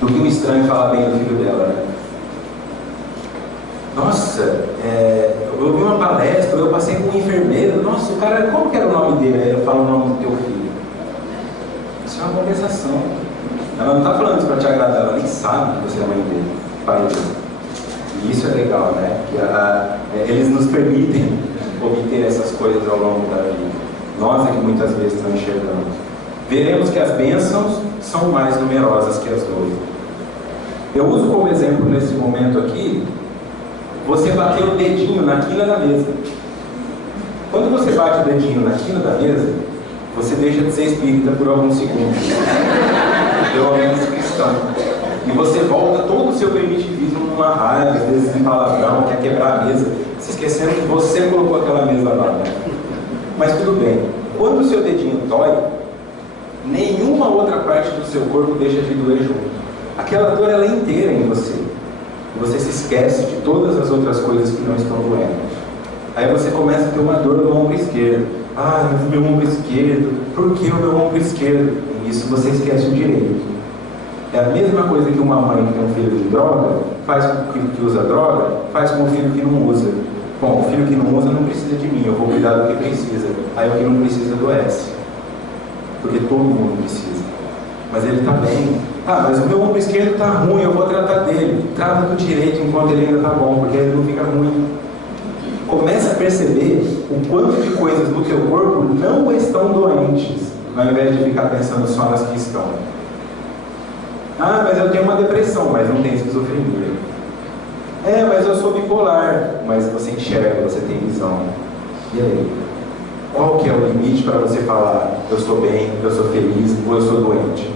do que um estranho falar bem do filho dela, né? Nossa, eu ouvi uma palestra, eu passei com um enfermeiro, nossa, o cara, como que era o nome dele? Aí eu falo o nome do teu filho. Isso é uma compensação. Ela não está falando isso para te agradar, ela nem sabe que você é mãe dele, pai dele. E isso é legal, né? Que eles nos permitem obter essas coisas ao longo da vida. Nós é que muitas vezes não enxergamos. Veremos que as bênçãos são mais numerosas que as dores. Eu uso como exemplo nesse momento aqui, você bater o dedinho na quina da mesa. Quando você bate o dedinho na quina da mesa, você deixa de ser espírita por alguns segundos. Pelo menos cristão. E você volta todo o seu primitivismo numa raiva, às vezes em palavrão, quer quebrar a mesa, se esquecendo que você colocou aquela mesa lá, né? Mas tudo bem. Quando o seu dedinho dói, nenhuma outra parte do seu corpo deixa de doer junto. Aquela dor ela é inteira em você. Você se esquece de todas as outras coisas que não estão doendo. Aí você começa a ter uma dor no ombro esquerdo. Ah, meu ombro esquerdo, por que o meu ombro esquerdo? E nisso você esquece o direito. É a mesma coisa que uma mãe que tem um filho de droga, faz com o filho que usa droga, faz com o filho que não usa. Bom, o filho que não usa não precisa de mim, eu vou cuidar do que precisa. Aí o que não precisa adoece. Porque todo mundo precisa. Mas ele está bem. Ah, mas o meu ombro esquerdo está ruim, eu vou tratar dele. Trata do direito enquanto ele ainda está bom, porque ele não fica ruim. Começa a perceber o quanto de coisas no teu corpo não estão doentes, ao invés de ficar pensando só nas que estão. Ah, mas eu tenho uma depressão, mas não tem esquizofrenia. É, mas eu sou bipolar, mas você enxerga, você tem visão. E aí? Qual que é o limite para você falar, eu sou bem, eu sou feliz, ou eu sou doente?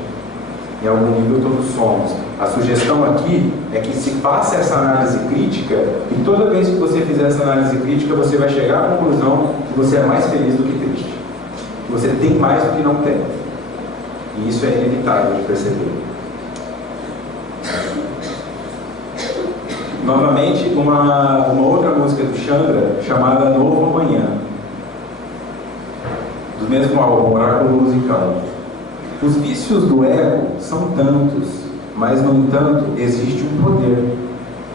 Em algum nível todos somos. A sugestão aqui é que se faça essa análise crítica, e toda vez que você fizer essa análise crítica, você vai chegar à conclusão que você é mais feliz do que triste. Que você tem mais do que não tem. E isso é inevitável de perceber. Novamente, uma outra música do Chandra, chamada Novo Amanhã, do mesmo álbum, Oráculo Musical. Os vícios do ego são tantos, mas, no entanto, existe um poder.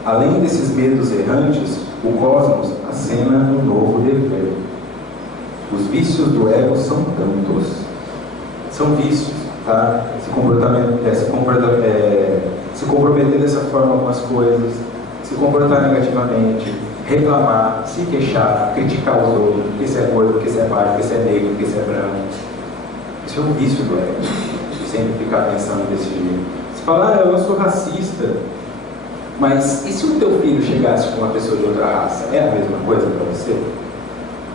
Além desses medos errantes, o cosmos acena um novo dever. Os vícios do ego são tantos. São vícios, tá? Se comprometer dessa forma com as coisas, se comportar negativamente, reclamar, se queixar, criticar os outros, porque você é gordo, porque você é baixo, porque você é negro, porque você é branco. Isso é um vício do ego. Sempre ficar pensando desse jeito. Você fala, eu não sou racista. Mas e se o teu filho chegasse com uma pessoa de outra raça? É a mesma coisa para você?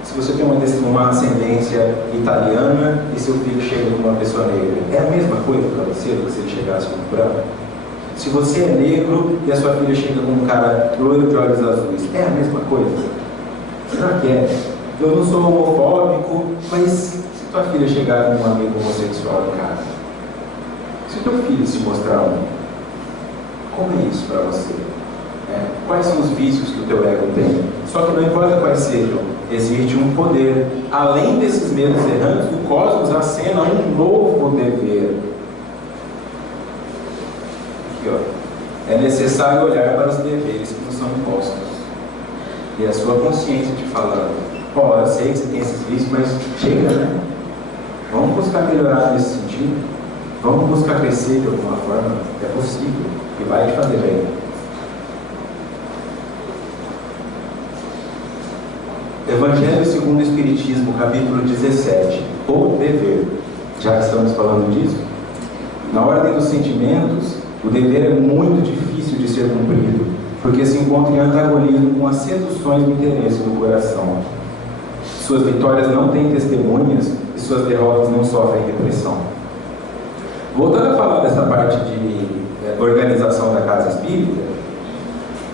Se você tem uma ascendência italiana e seu filho chega com uma pessoa negra, é a mesma coisa para você do que se ele chegasse com um branco? Se você é negro e a sua filha chega com um cara loiro de olhos azuis, é a mesma coisa? Será que é? Eu não sou homofóbico, mas se tua filha chegar com um amigo homossexual em casa, se o teu filho se mostrar um, como é isso para você? Quais são os vícios que o teu ego tem? Só que não importa quais sejam, existe um poder. Além desses medos errantes, o cosmos acena um novo dever. Aqui, ó. É necessário olhar para os deveres que nos são impostos. E a sua consciência te falando, ó, eu sei que você tem esses vícios, mas chega, né? Vamos buscar melhorar nesse sentido. Vamos buscar crescer de alguma forma. É possível. E vai te fazer bem. Evangelho segundo o Espiritismo, capítulo 17. O dever. Já que estamos falando disso, na ordem dos sentimentos, o dever é muito difícil de ser cumprido, porque se encontra em antagonismo com as seduções do interesse do coração. Suas vitórias não têm testemunhas e suas derrotas não sofrem repressão. Voltando a falar dessa parte de organização da casa espírita,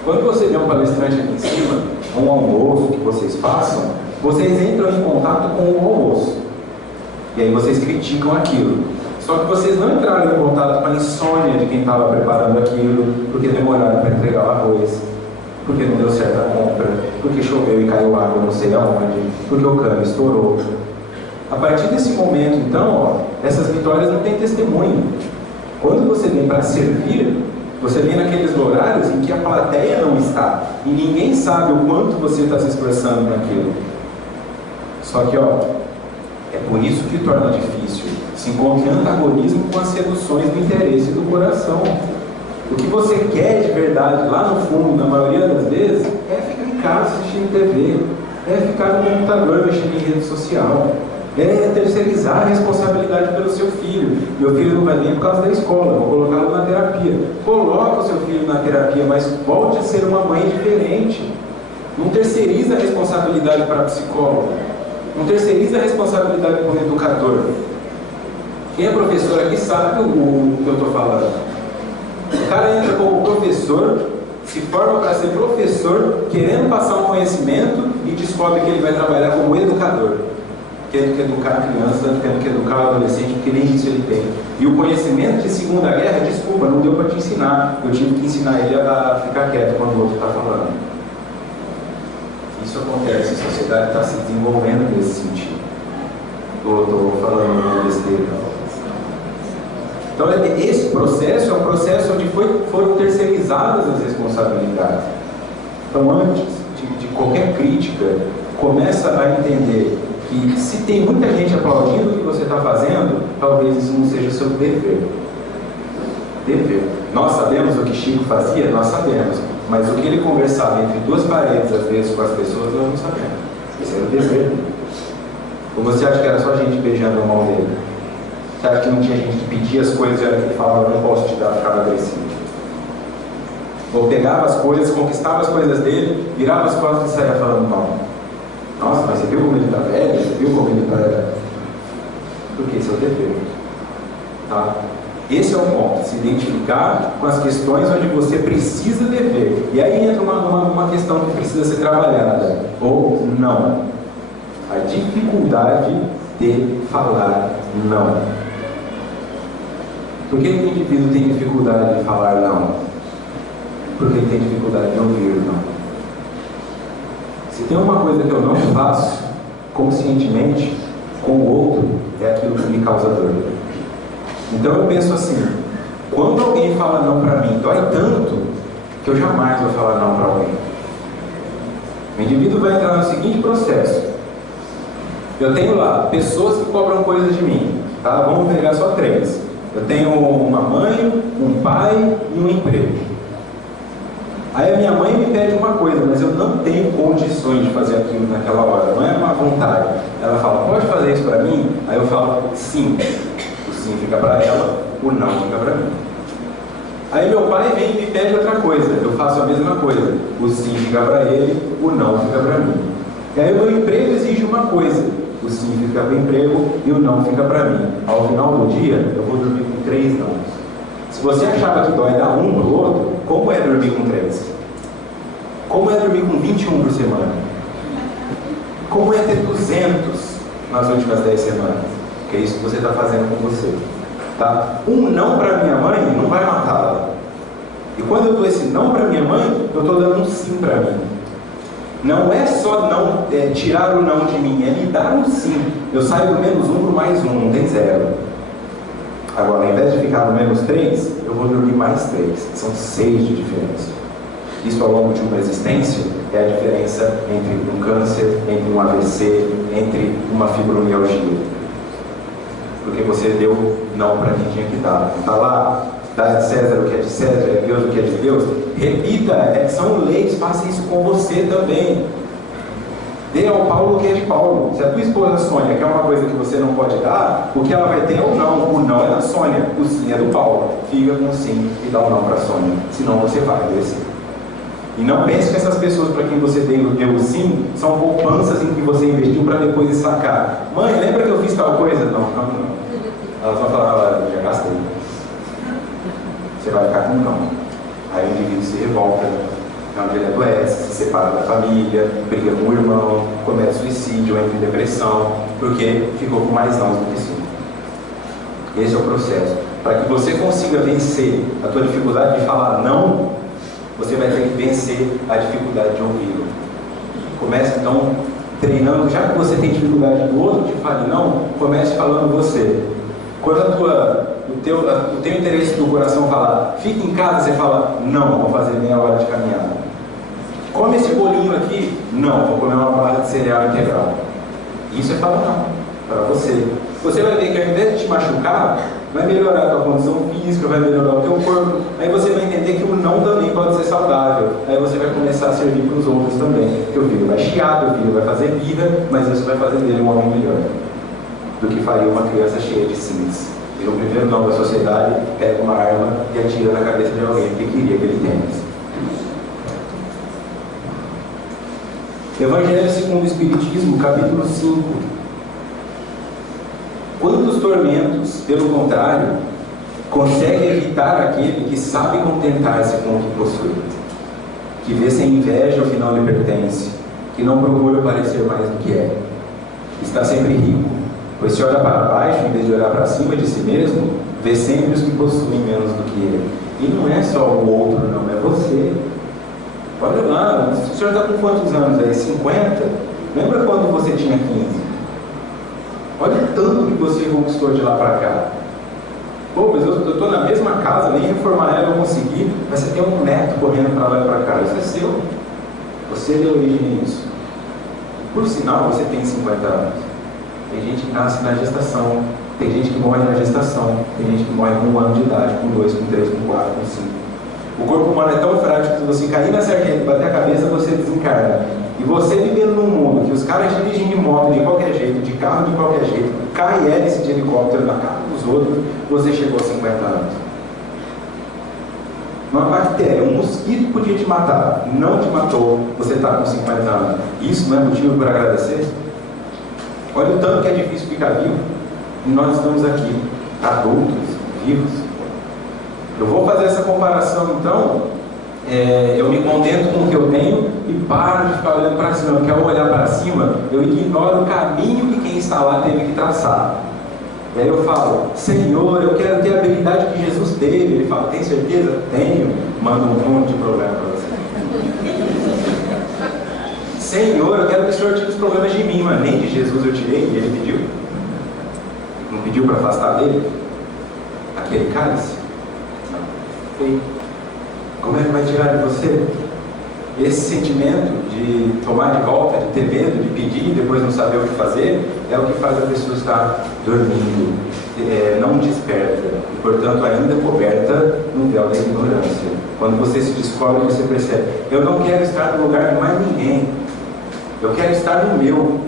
quando você vê um palestrante aqui em cima, um almoço que vocês façam, vocês entram em contato com o almoço. E aí vocês criticam aquilo. Só que vocês não entraram em contato com a insônia de quem estava preparando aquilo, porque demoraram para entregar o arroz, porque não deu certo a compra, porque choveu e caiu água não sei aonde, porque o cano estourou. A partir desse momento, então, ó, essas vitórias não têm testemunho. Quando você vem para servir, você vem naqueles horários em que a plateia não está e ninguém sabe o quanto você está se esforçando naquilo. Só que, ó, é por isso que torna difícil. Se encontra em antagonismo com as seduções do interesse do coração. O que você quer de verdade, lá no fundo, na maioria das vezes, é ficar em casa assistindo TV, é ficar no computador mexendo em rede social, é terceirizar a responsabilidade pelo seu filho. Meu filho não vai bem por causa da escola, vou colocá-lo na terapia. Coloca o seu filho na terapia, mas volte a ser uma mãe diferente. Não terceiriza a responsabilidade para a psicóloga. Não terceiriza a responsabilidade para o educador. Quem é professor aqui sabe o que eu estou falando. O cara entra como professor, se forma para ser professor, querendo passar um conhecimento e descobre que ele vai trabalhar como educador. Tendo que educar a criança, tendo que educar o adolescente, porque nem isso ele tem. E o conhecimento de Segunda Guerra, desculpa, não deu para te ensinar. Eu tive que ensinar ele a ficar quieto quando o outro está falando. Isso acontece, a sociedade está se desenvolvendo nesse sentido. Ou estou falando besteira? Então, esse processo é um processo onde foram terceirizadas as responsabilidades. Então, antes de qualquer crítica, começa a entender que se tem muita gente aplaudindo o que você está fazendo, talvez isso não seja o seu dever. Nós sabemos o que Chico fazia? Nós sabemos. Mas o que ele conversava entre duas paredes, às vezes, com as pessoas, nós não sabemos. Esse era o dever. Ou você acha que era só gente beijando a mão dele? Você acha que não tinha gente que pedia as coisas e era que ele falava, não posso te dar, ficava agressivo? Ou pegava as coisas, conquistava as coisas dele, virava as costas e saía falando mal. Nossa, mas você viu como ele está velho? Você viu como ele está... Porque esse é o dever. Tá? Esse é o ponto, se identificar com as questões onde você precisa dever. E aí entra uma questão que precisa ser trabalhada, ou não. A dificuldade de falar não. Por que o indivíduo tem dificuldade de falar não? Porque ele tem dificuldade de ouvir não. Se tem uma coisa que eu não faço conscientemente com o outro, é aquilo que me causa dor. Então eu penso assim, quando alguém fala não para mim, dói tanto que eu jamais vou falar não para alguém. O indivíduo vai entrar no seguinte processo. Eu tenho lá pessoas que cobram coisas de mim, tá? Vamos pegar só 3. Eu tenho uma mãe, um pai e um emprego. Aí a minha mãe me pede uma coisa, mas eu não tenho condições de fazer aquilo naquela hora, não é uma vontade. Ela fala, pode fazer isso para mim? Aí eu falo, sim. O sim fica para ela, o não fica para mim. Aí meu pai vem e me pede outra coisa, eu faço a mesma coisa. O sim fica para ele, o não fica para mim. E aí o meu emprego exige uma coisa, o sim fica para o emprego e o não fica para mim. Ao final do dia, eu vou dormir com 3 não. Se você achava que dói dar um pro outro, como é dormir com 3? Como é dormir com 21 por semana? Como é ter 200 nas últimas 10 semanas? Que é isso que você está fazendo com você. Tá? Um não para minha mãe não vai matá-la. E quando eu dou esse não para minha mãe, eu estou dando um sim para mim. Não é só não, tirar o não de mim, é me dar um sim. Eu saio do -1 para o +1, não tem 0. Agora, ao invés de ficar no -3, eu vou dormir mais 3. São 6 de diferença. Isso ao longo de uma existência é a diferença entre um câncer, entre um AVC, entre uma fibromialgia. Porque você deu não para quem tinha que dar. Está lá, dá de César o que é de César, é Deus o que é de Deus. Repita, são leis, faça isso com você também. Dê ao Paulo o que é de Paulo. Se a tua esposa Sônia quer uma coisa que você não pode dar, o que ela vai ter é o não. O não é da Sônia, o sim é do Paulo. Fica com o sim e dá o não para a Sônia. Senão você vai adoecer. E não pense que essas pessoas para quem você deu o sim são poupanças em que você investiu para depois sacar. Mãe, lembra que eu fiz tal coisa? Não. Elas vão falar, já gastei. Você vai ficar com não. Aí o indivíduo se revolta. Onde ele adoece, se separa da família, briga com o irmão, comete suicídio, entra em depressão, porque ficou com mais não do que sim. Esse é o processo. Para que você consiga vencer a tua dificuldade de falar não, você vai ter que vencer a dificuldade de ouvir. Comece então treinando, já que você tem dificuldade do outro te fale não, comece falando você. Quando o teu interesse do coração falar, fique em casa, você fala, não, vou fazer meia hora de caminhada. Come esse bolinho aqui, não, vou comer uma barra de cereal integral. Isso é falar não, para você. Você vai ver que ao invés de te machucar, vai melhorar a tua condição física, vai melhorar o teu corpo. Aí você vai entender que o não também pode ser saudável. Aí você vai começar a servir para os outros também. Teu filho vai chiar, teu filho vai fazer birra, mas isso vai fazer dele um homem melhor do que faria uma criança cheia de sims. E o primeiro não da sociedade pega uma arma e atira na cabeça de alguém que queria que ele tenha. Evangelho segundo o Espiritismo, capítulo 5. Quantos tormentos, pelo contrário, consegue evitar aquele que sabe contentar-se com o que possui, que vê sem inveja o que não lhe pertence, que não procura parecer mais do que é, está sempre rico, pois se olha para baixo em vez de olhar para cima de si mesmo, vê sempre os que possuem menos do que ele. E não é só o outro, não, é você. Olha lá, o senhor está com quantos anos aí? 50? Lembra quando você tinha 15? Olha o tanto que você conquistou de lá para cá. Pô, mas eu estou na mesma casa, nem reformar ela eu consegui, mas você tem um neto correndo para lá e para cá. Isso é seu. Você deu origem a isso. Por sinal, você tem 50 anos. Tem gente que nasce na gestação, tem gente que morre na gestação, tem gente que morre com 1 ano de idade, com 2, com 3, com 4, com 5. O corpo humano é tão frágil que se você cair na sarjeta e bater a cabeça, você desencarna. E você vivendo num mundo que os caras dirigem de moto de qualquer jeito, de carro de qualquer jeito, cai hélice de helicóptero na cara dos outros, você chegou a 50 anos. Uma bactéria, um mosquito podia te matar, não te matou, você está com 50 anos. Isso não é motivo para agradecer? Olha o tanto que é difícil ficar vivo. E nós estamos aqui, adultos, vivos. Eu vou fazer essa comparação então. Eu me contento com o que eu tenho e paro de ficar olhando para cima, porque ao olhar para cima, eu ignoro o caminho que quem está lá teve que traçar. E aí eu falo, Senhor, eu quero ter a habilidade que Jesus teve. Ele fala, tem certeza? Tenho. Manda um monte de problema para você. Senhor, eu quero que o Senhor tire os problemas de mim, mas nem de Jesus eu tirei, e ele pediu. Não pediu para afastar dele aquele cálice? Não. Feito. Como é que vai tirar de você? Esse sentimento de tomar de volta, de ter medo, de pedir e depois não saber o que fazer, é o que faz a pessoa estar dormindo, não desperta, e portanto ainda coberta no véu da ignorância. Quando você se descobre, você percebe, eu não quero estar no lugar de mais ninguém, eu quero estar no meu,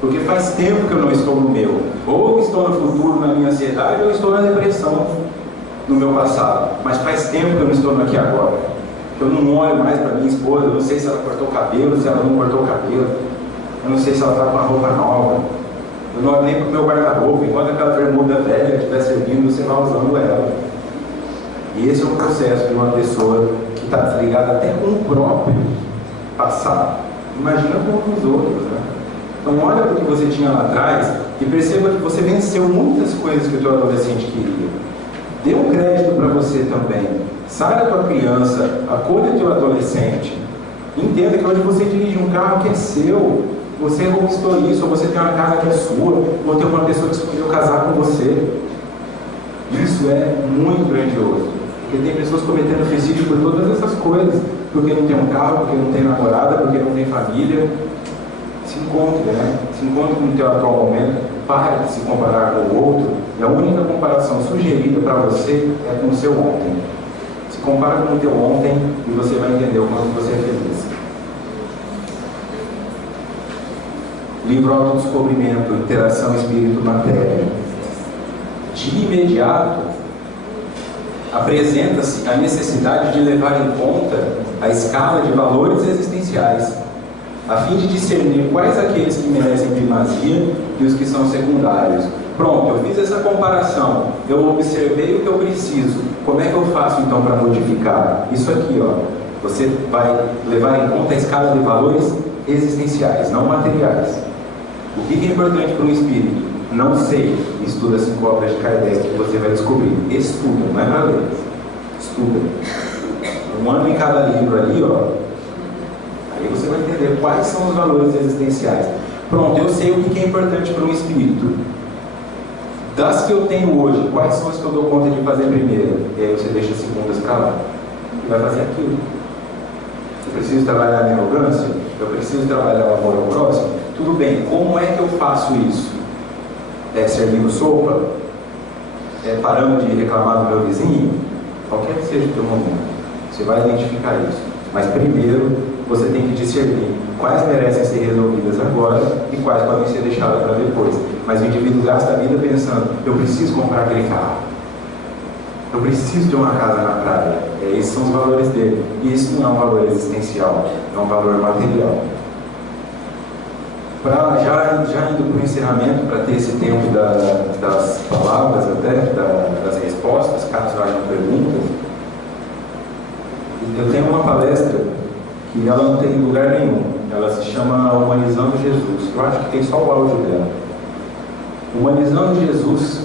porque faz tempo que eu não estou no meu, ou estou no futuro na minha ansiedade, ou estou na depressão no meu passado, mas faz tempo que eu não estou no aqui e agora. Eu não olho mais para minha esposa, eu não sei se ela cortou o cabelo, se ela não cortou o cabelo, eu não sei se ela está com uma roupa nova, eu não olho nem para o meu guarda-roupa, enquanto aquela bermuda velha estiver servindo, você vai usando ela. E esse é um processo de uma pessoa que está desligada até com o próprio passado. Imagina com os outros, né? Então olha para o que você tinha lá atrás e perceba que você venceu muitas coisas que o teu adolescente queria. Dê um crédito para você também. Sara a tua criança, acolha o teu adolescente. Entenda que hoje você dirige um carro que é seu. Você conquistou isso, ou você tem uma casa que é sua, ou tem uma pessoa que escolheu casar com você. Isso é muito grandioso. Porque tem pessoas cometendo suicídio por todas essas coisas. Porque não tem um carro, porque não tem namorada, porque não tem família. Se encontre, né? Se encontre com o teu atual momento. Pare de se comparar com o outro. E a única comparação sugerida para você é com o seu ontem. Se compara com o teu ontem e você vai entender o quanto você é feliz. Livro Autodescobrimento, Interação Espírito-Matéria. De imediato, apresenta-se a necessidade de levar em conta a escala de valores existenciais, a fim de discernir quais aqueles que merecem primazia e os que são secundários. Pronto, eu fiz essa comparação, eu observei o que eu preciso. Como é que eu faço então para modificar? Isso aqui, ó. Você vai levar em conta a escala de valores existenciais, não materiais. O que é importante para um espírito? Não sei. Estuda 5 obras de Kardec que você vai descobrir. Estuda, não é para ler. Estuda. 1 ano em cada livro ali, ó. Aí você vai entender quais são os valores existenciais. Pronto, eu sei o que é importante para um espírito. Das que eu tenho hoje, quais são as que eu dou conta de fazer primeiro? E aí você deixa as segundas para lá. E vai fazer aquilo. Eu preciso trabalhar a minha arrogância? Eu preciso trabalhar o amor ao próximo? Tudo bem, como é que eu faço isso? Servindo sopa? Parando de reclamar do meu vizinho? Qualquer que seja o teu momento. Você vai identificar isso. Mas primeiro, você tem que discernir quais merecem ser resolvidas agora e quais podem ser deixadas para depois. Mas o indivíduo gasta a vida pensando, eu preciso comprar aquele carro, eu preciso de uma casa na praia. Esses são os valores dele. E isso não é um valor existencial, é um valor material. Já indo para o encerramento, para ter esse tempo das palavras até, das respostas, caso hajam perguntas, eu tenho uma palestra que ela não tem lugar nenhum. Ela se chama Humanizando Jesus. Eu acho que tem só o áudio dela. Humanizando Jesus.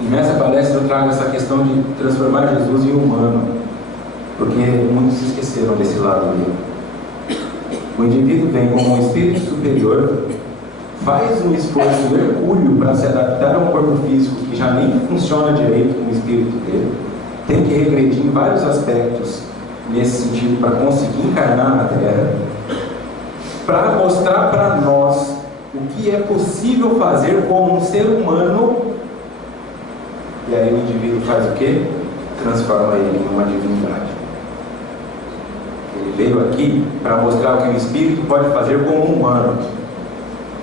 E nessa palestra eu trago essa questão de transformar Jesus em humano. Porque muitos se esqueceram desse lado dele. O indivíduo vem como um espírito superior faz um esforço hercúleo para se adaptar a um corpo físico que já nem funciona direito com o espírito dele, tem que regredir em vários aspectos nesse sentido para conseguir encarnar na Terra, para mostrar para nós o que é possível fazer como um ser humano. E aí o indivíduo faz o quê? Transforma ele em uma divindade. Ele veio aqui para mostrar o que o espírito pode fazer como um humano.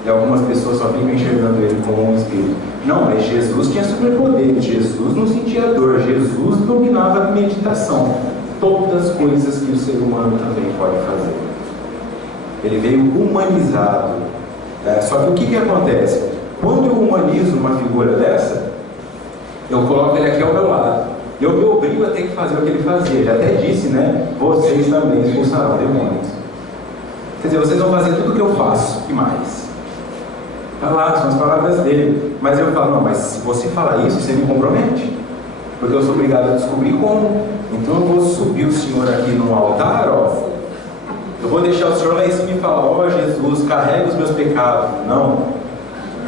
E algumas pessoas só ficam enxergando ele como um espírito. Não, mas Jesus tinha superpoder, Jesus não sentia dor, Jesus dominava a meditação. Todas as coisas que o ser humano também pode fazer. Ele veio humanizado. Só que o que acontece? Quando eu humanizo uma figura dessa, eu coloco ele aqui ao meu lado. Eu me obrigo a ter que fazer o que ele fazia. Ele até disse, né? Vocês também expulsarão demônios. Quer dizer, vocês vão fazer tudo o que eu faço e mais. Está lá, são as palavras dele. Mas eu falo, não, mas se você falar isso, você me compromete. Porque eu sou obrigado a descobrir como. Então eu vou subir o Senhor aqui no altar, ó. Eu vou deixar o Senhor lá em cima e falar, ó Jesus, carrega os meus pecados. Não.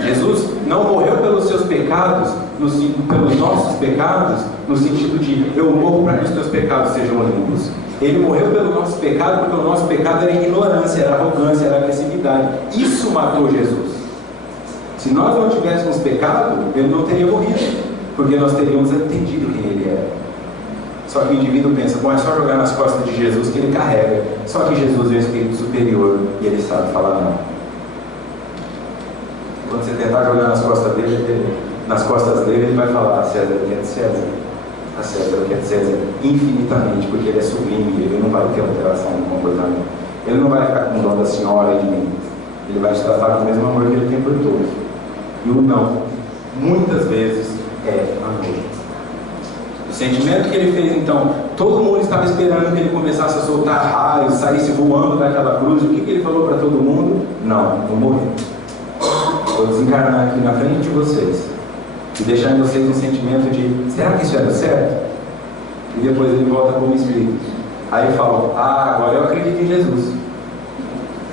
Jesus não morreu pelos seus pecados, pelos nossos pecados, no sentido de eu morro para que os teus pecados sejam limpos. Ele morreu pelo nosso pecado porque o nosso pecado era ignorância, era arrogância, era agressividade. Isso matou Jesus. Se nós não tivéssemos pecado, ele não teria morrido, porque nós teríamos entendido quem ele era. Só que o indivíduo pensa, bom, é só jogar nas costas de Jesus que ele carrega. Só que Jesus é o Espírito superior e ele sabe falar não. Quando você tentar jogar nas costas dele, ele vai falar, César, o que é de César? A César, o que é de César? Infinitamente, porque ele é sublime, ele não vai ter alteração no comportamento. Ele não vai ficar com dó da senhora e de mim. Ele vai te tratar com o mesmo amor que ele tem por todos. E o não, muitas vezes, é amor. O sentimento que ele fez, então, todo mundo estava esperando que ele começasse a soltar raios, saísse voando daquela cruz. O que ele falou para todo mundo? Não, vou morrer. Vou desencarnar aqui na frente de vocês e deixar em vocês um sentimento de, será que isso era certo? E depois ele volta como espírito. Aí fala, agora eu acredito em Jesus.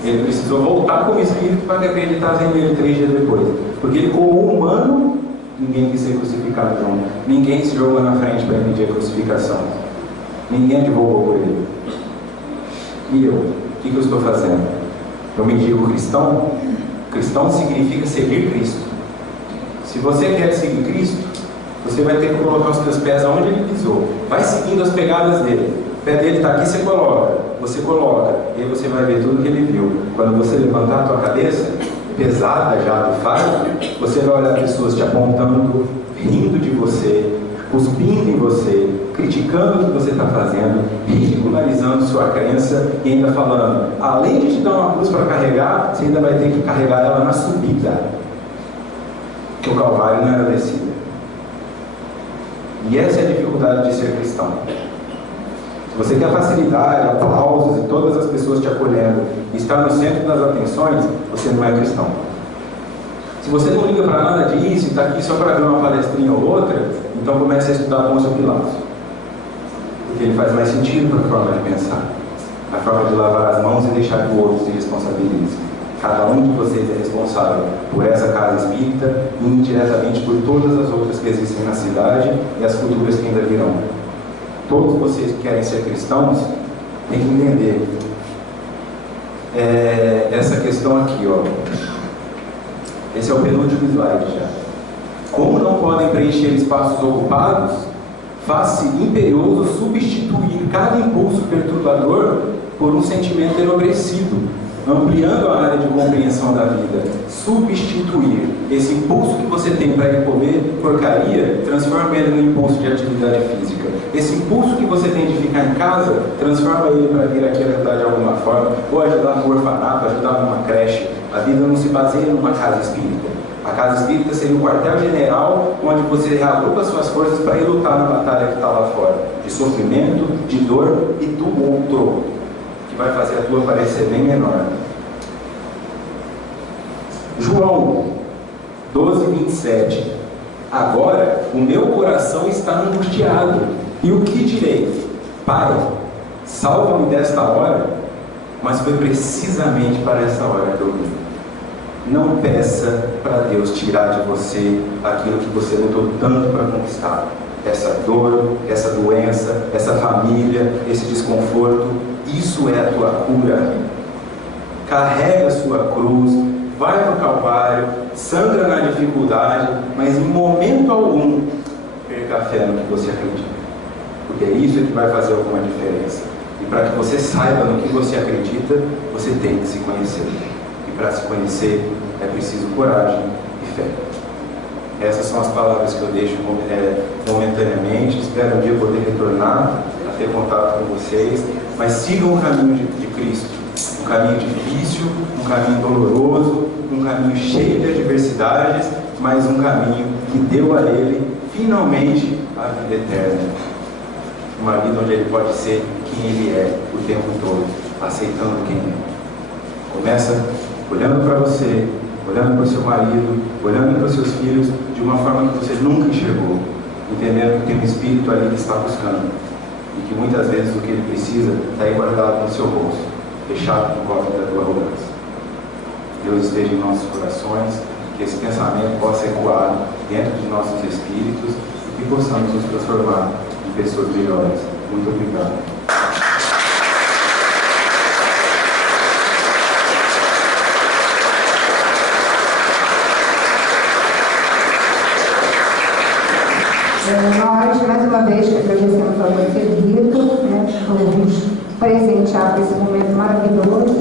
Ele precisou voltar como espírito para que acreditassem nele 3 dias depois. Porque ele, como humano, ninguém quis ser crucificado junto. Ninguém se jogou na frente para impedir a crucificação. Ninguém advogou por ele. E eu? O que eu estou fazendo? Eu me digo cristão? Cristão significa seguir Cristo. Se você quer seguir Cristo, você vai ter que colocar os seus pés aonde ele pisou. Vai seguindo as pegadas dele. O pé dele está aqui, você coloca. E aí você vai ver tudo que ele viu. Quando você levantar a tua cabeça, pesada já do fardo, você vai olhar pessoas te apontando, rindo de você, cuspindo em você, criticando o que você está fazendo, ridicularizando sua crença e ainda falando, além de te dar uma cruz para carregar, você ainda vai ter que carregar ela na subida, que o Calvário não era descida. E essa é a dificuldade de ser cristão. Se você quer facilidade, aplausos e todas as pessoas te acolhendo e estar no centro das atenções, você não é cristão. Se você não liga para nada disso e está aqui só para ver uma palestrinha ou outra, então comece a estudar Pôncio Pilatos. Porque ele faz mais sentido para a forma de pensar. A forma de lavar as mãos e deixar que o outro se responsabilize. Cada um de vocês é responsável por essa casa espírita e indiretamente por todas as outras que existem na cidade e as futuras que ainda virão. Todos vocês que querem ser cristãos têm que entender essa questão aqui, ó. Esse é o penúltimo slide já. Como não podem preencher espaços ocupados, faz-se imperioso substituir cada impulso perturbador por um sentimento enobrecido, ampliando a área de compreensão da vida. Substituir esse impulso que você tem para ir comer porcaria, transforma ele no impulso de atividade física. Esse impulso que você tem de ficar em casa, transforma ele para vir aqui ajudar de alguma forma, ou ajudar no orfanato, ajudar numa creche. A vida não se baseia numa casa espírita. A casa espírita seria o quartel-general onde você reagrupa suas forças para ir lutar na batalha que está lá fora, de sofrimento, de dor e do outro, que vai fazer a tua parecer bem menor. João 12:27. Agora o meu coração está angustiado, e o que direi? Pai, salva-me desta hora. Mas foi precisamente para essa hora que eu vim. Não peça para Deus tirar de você aquilo que você lutou tanto para conquistar. Essa dor, essa doença, essa família, esse desconforto, isso é a tua cura. Carrega a sua cruz, vai para o Calvário, sangra na dificuldade, mas em momento algum perca a fé no que você acredita. Porque é isso que vai fazer alguma diferença. E para que você saiba no que você acredita, você tem que se conhecer. E para se conhecer é preciso coragem e fé. Essas são as palavras que eu deixo momentaneamente. Espero um dia poder retornar a ter contato com vocês. Mas sigam o caminho de Cristo. Um caminho difícil, um caminho doloroso, um caminho cheio de adversidades, mas um caminho que deu a ele, finalmente, a vida eterna. Uma vida onde ele pode ser quem ele é o tempo todo, aceitando quem é. Começa olhando para você, olhando para o seu marido, olhando para os seus filhos de uma forma que você nunca enxergou, entendendo que tem um espírito ali que está buscando e que muitas vezes o que ele precisa está aí guardado no seu bolso, fechado no cofre da tua arrogância. Deus esteja em nossos corações, que esse pensamento possa ecoar dentro de nossos espíritos e que possamos nos transformar em pessoas melhores. Muito obrigado. Nós, mais uma vez, agradecemos ao meu querido, por nos presentear com esse momento maravilhoso.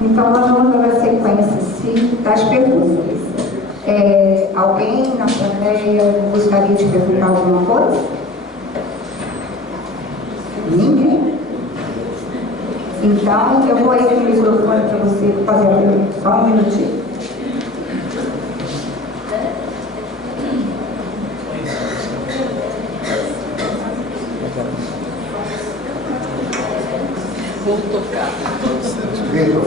Então, nós vamos dar a sequência das perguntas. Alguém na plateia gostaria de perguntar alguma coisa? Ninguém? Então, eu vou aí com o microfone para você fazer a pergunta. Só um minutinho. Vou tocar. Vitor,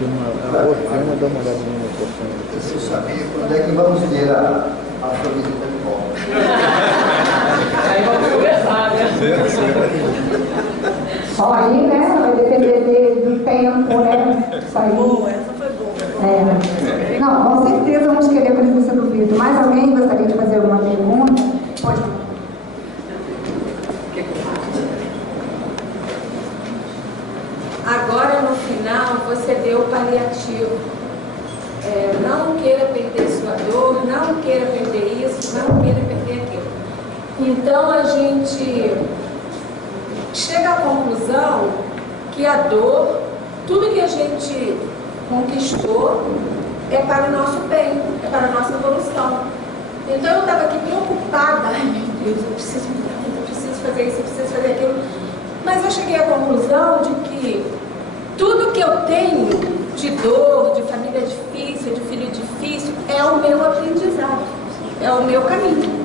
dá uma olhada no microfone. você sabia quando é que vamos ver a família de volta? Aí vamos conversar, né? Só aí, né? Vai depender do tempo, né? Isso aí. Boa, essa foi boa. Não, com certeza vamos querer a presença do Vitor. Mais alguém gostaria de fazer alguma pergunta? Pode. Agora, no final, você deu o paliativo. Não queira perder sua dor, não queira perder isso, não queira perder aquilo. Então, a gente chega à conclusão que a dor, tudo que a gente conquistou, é para o nosso bem, é para a nossa evolução. Então, eu estava aqui preocupada. Ai, meu Deus, eu preciso mudar, eu preciso fazer isso, eu preciso fazer aquilo. Mas eu cheguei à conclusão de que tudo que eu tenho de dor, de família difícil, de filho difícil, é o meu aprendizado, é o meu caminho.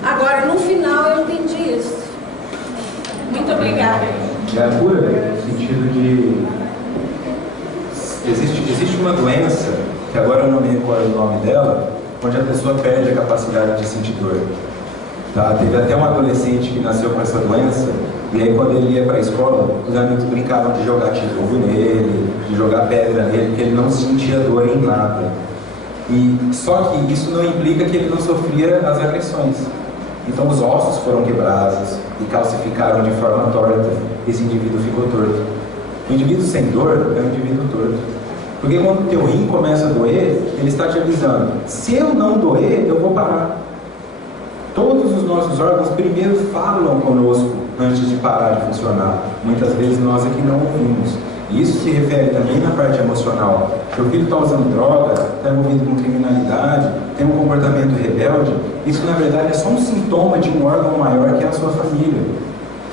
Agora, no final, eu entendi isso. Muito obrigada. É a cura, no sentido de... Existe uma doença, que agora eu não me recordo o nome dela, onde a pessoa perde a capacidade de sentir dor. Tá? Teve até um adolescente que nasceu com essa doença, e aí quando ele ia para a escola, os amigos brincavam de jogar tijolo nele, de jogar pedra nele, porque ele não sentia dor em nada. E só que isso não implica que ele não sofria as agressões. Então os ossos foram quebrados e calcificaram de forma torta. Esse indivíduo ficou torto. O indivíduo sem dor é um indivíduo torto. Porque quando o teu rim começa a doer, ele está te avisando: se eu não doer, eu vou parar. Todos os nossos órgãos primeiro falam conosco antes de parar de funcionar. Muitas vezes nós aqui não ouvimos. E isso se refere também na parte emocional. Seu filho está usando droga, está envolvido com criminalidade, tem um comportamento rebelde. Isso, na verdade, é só um sintoma de um órgão maior que é a sua família.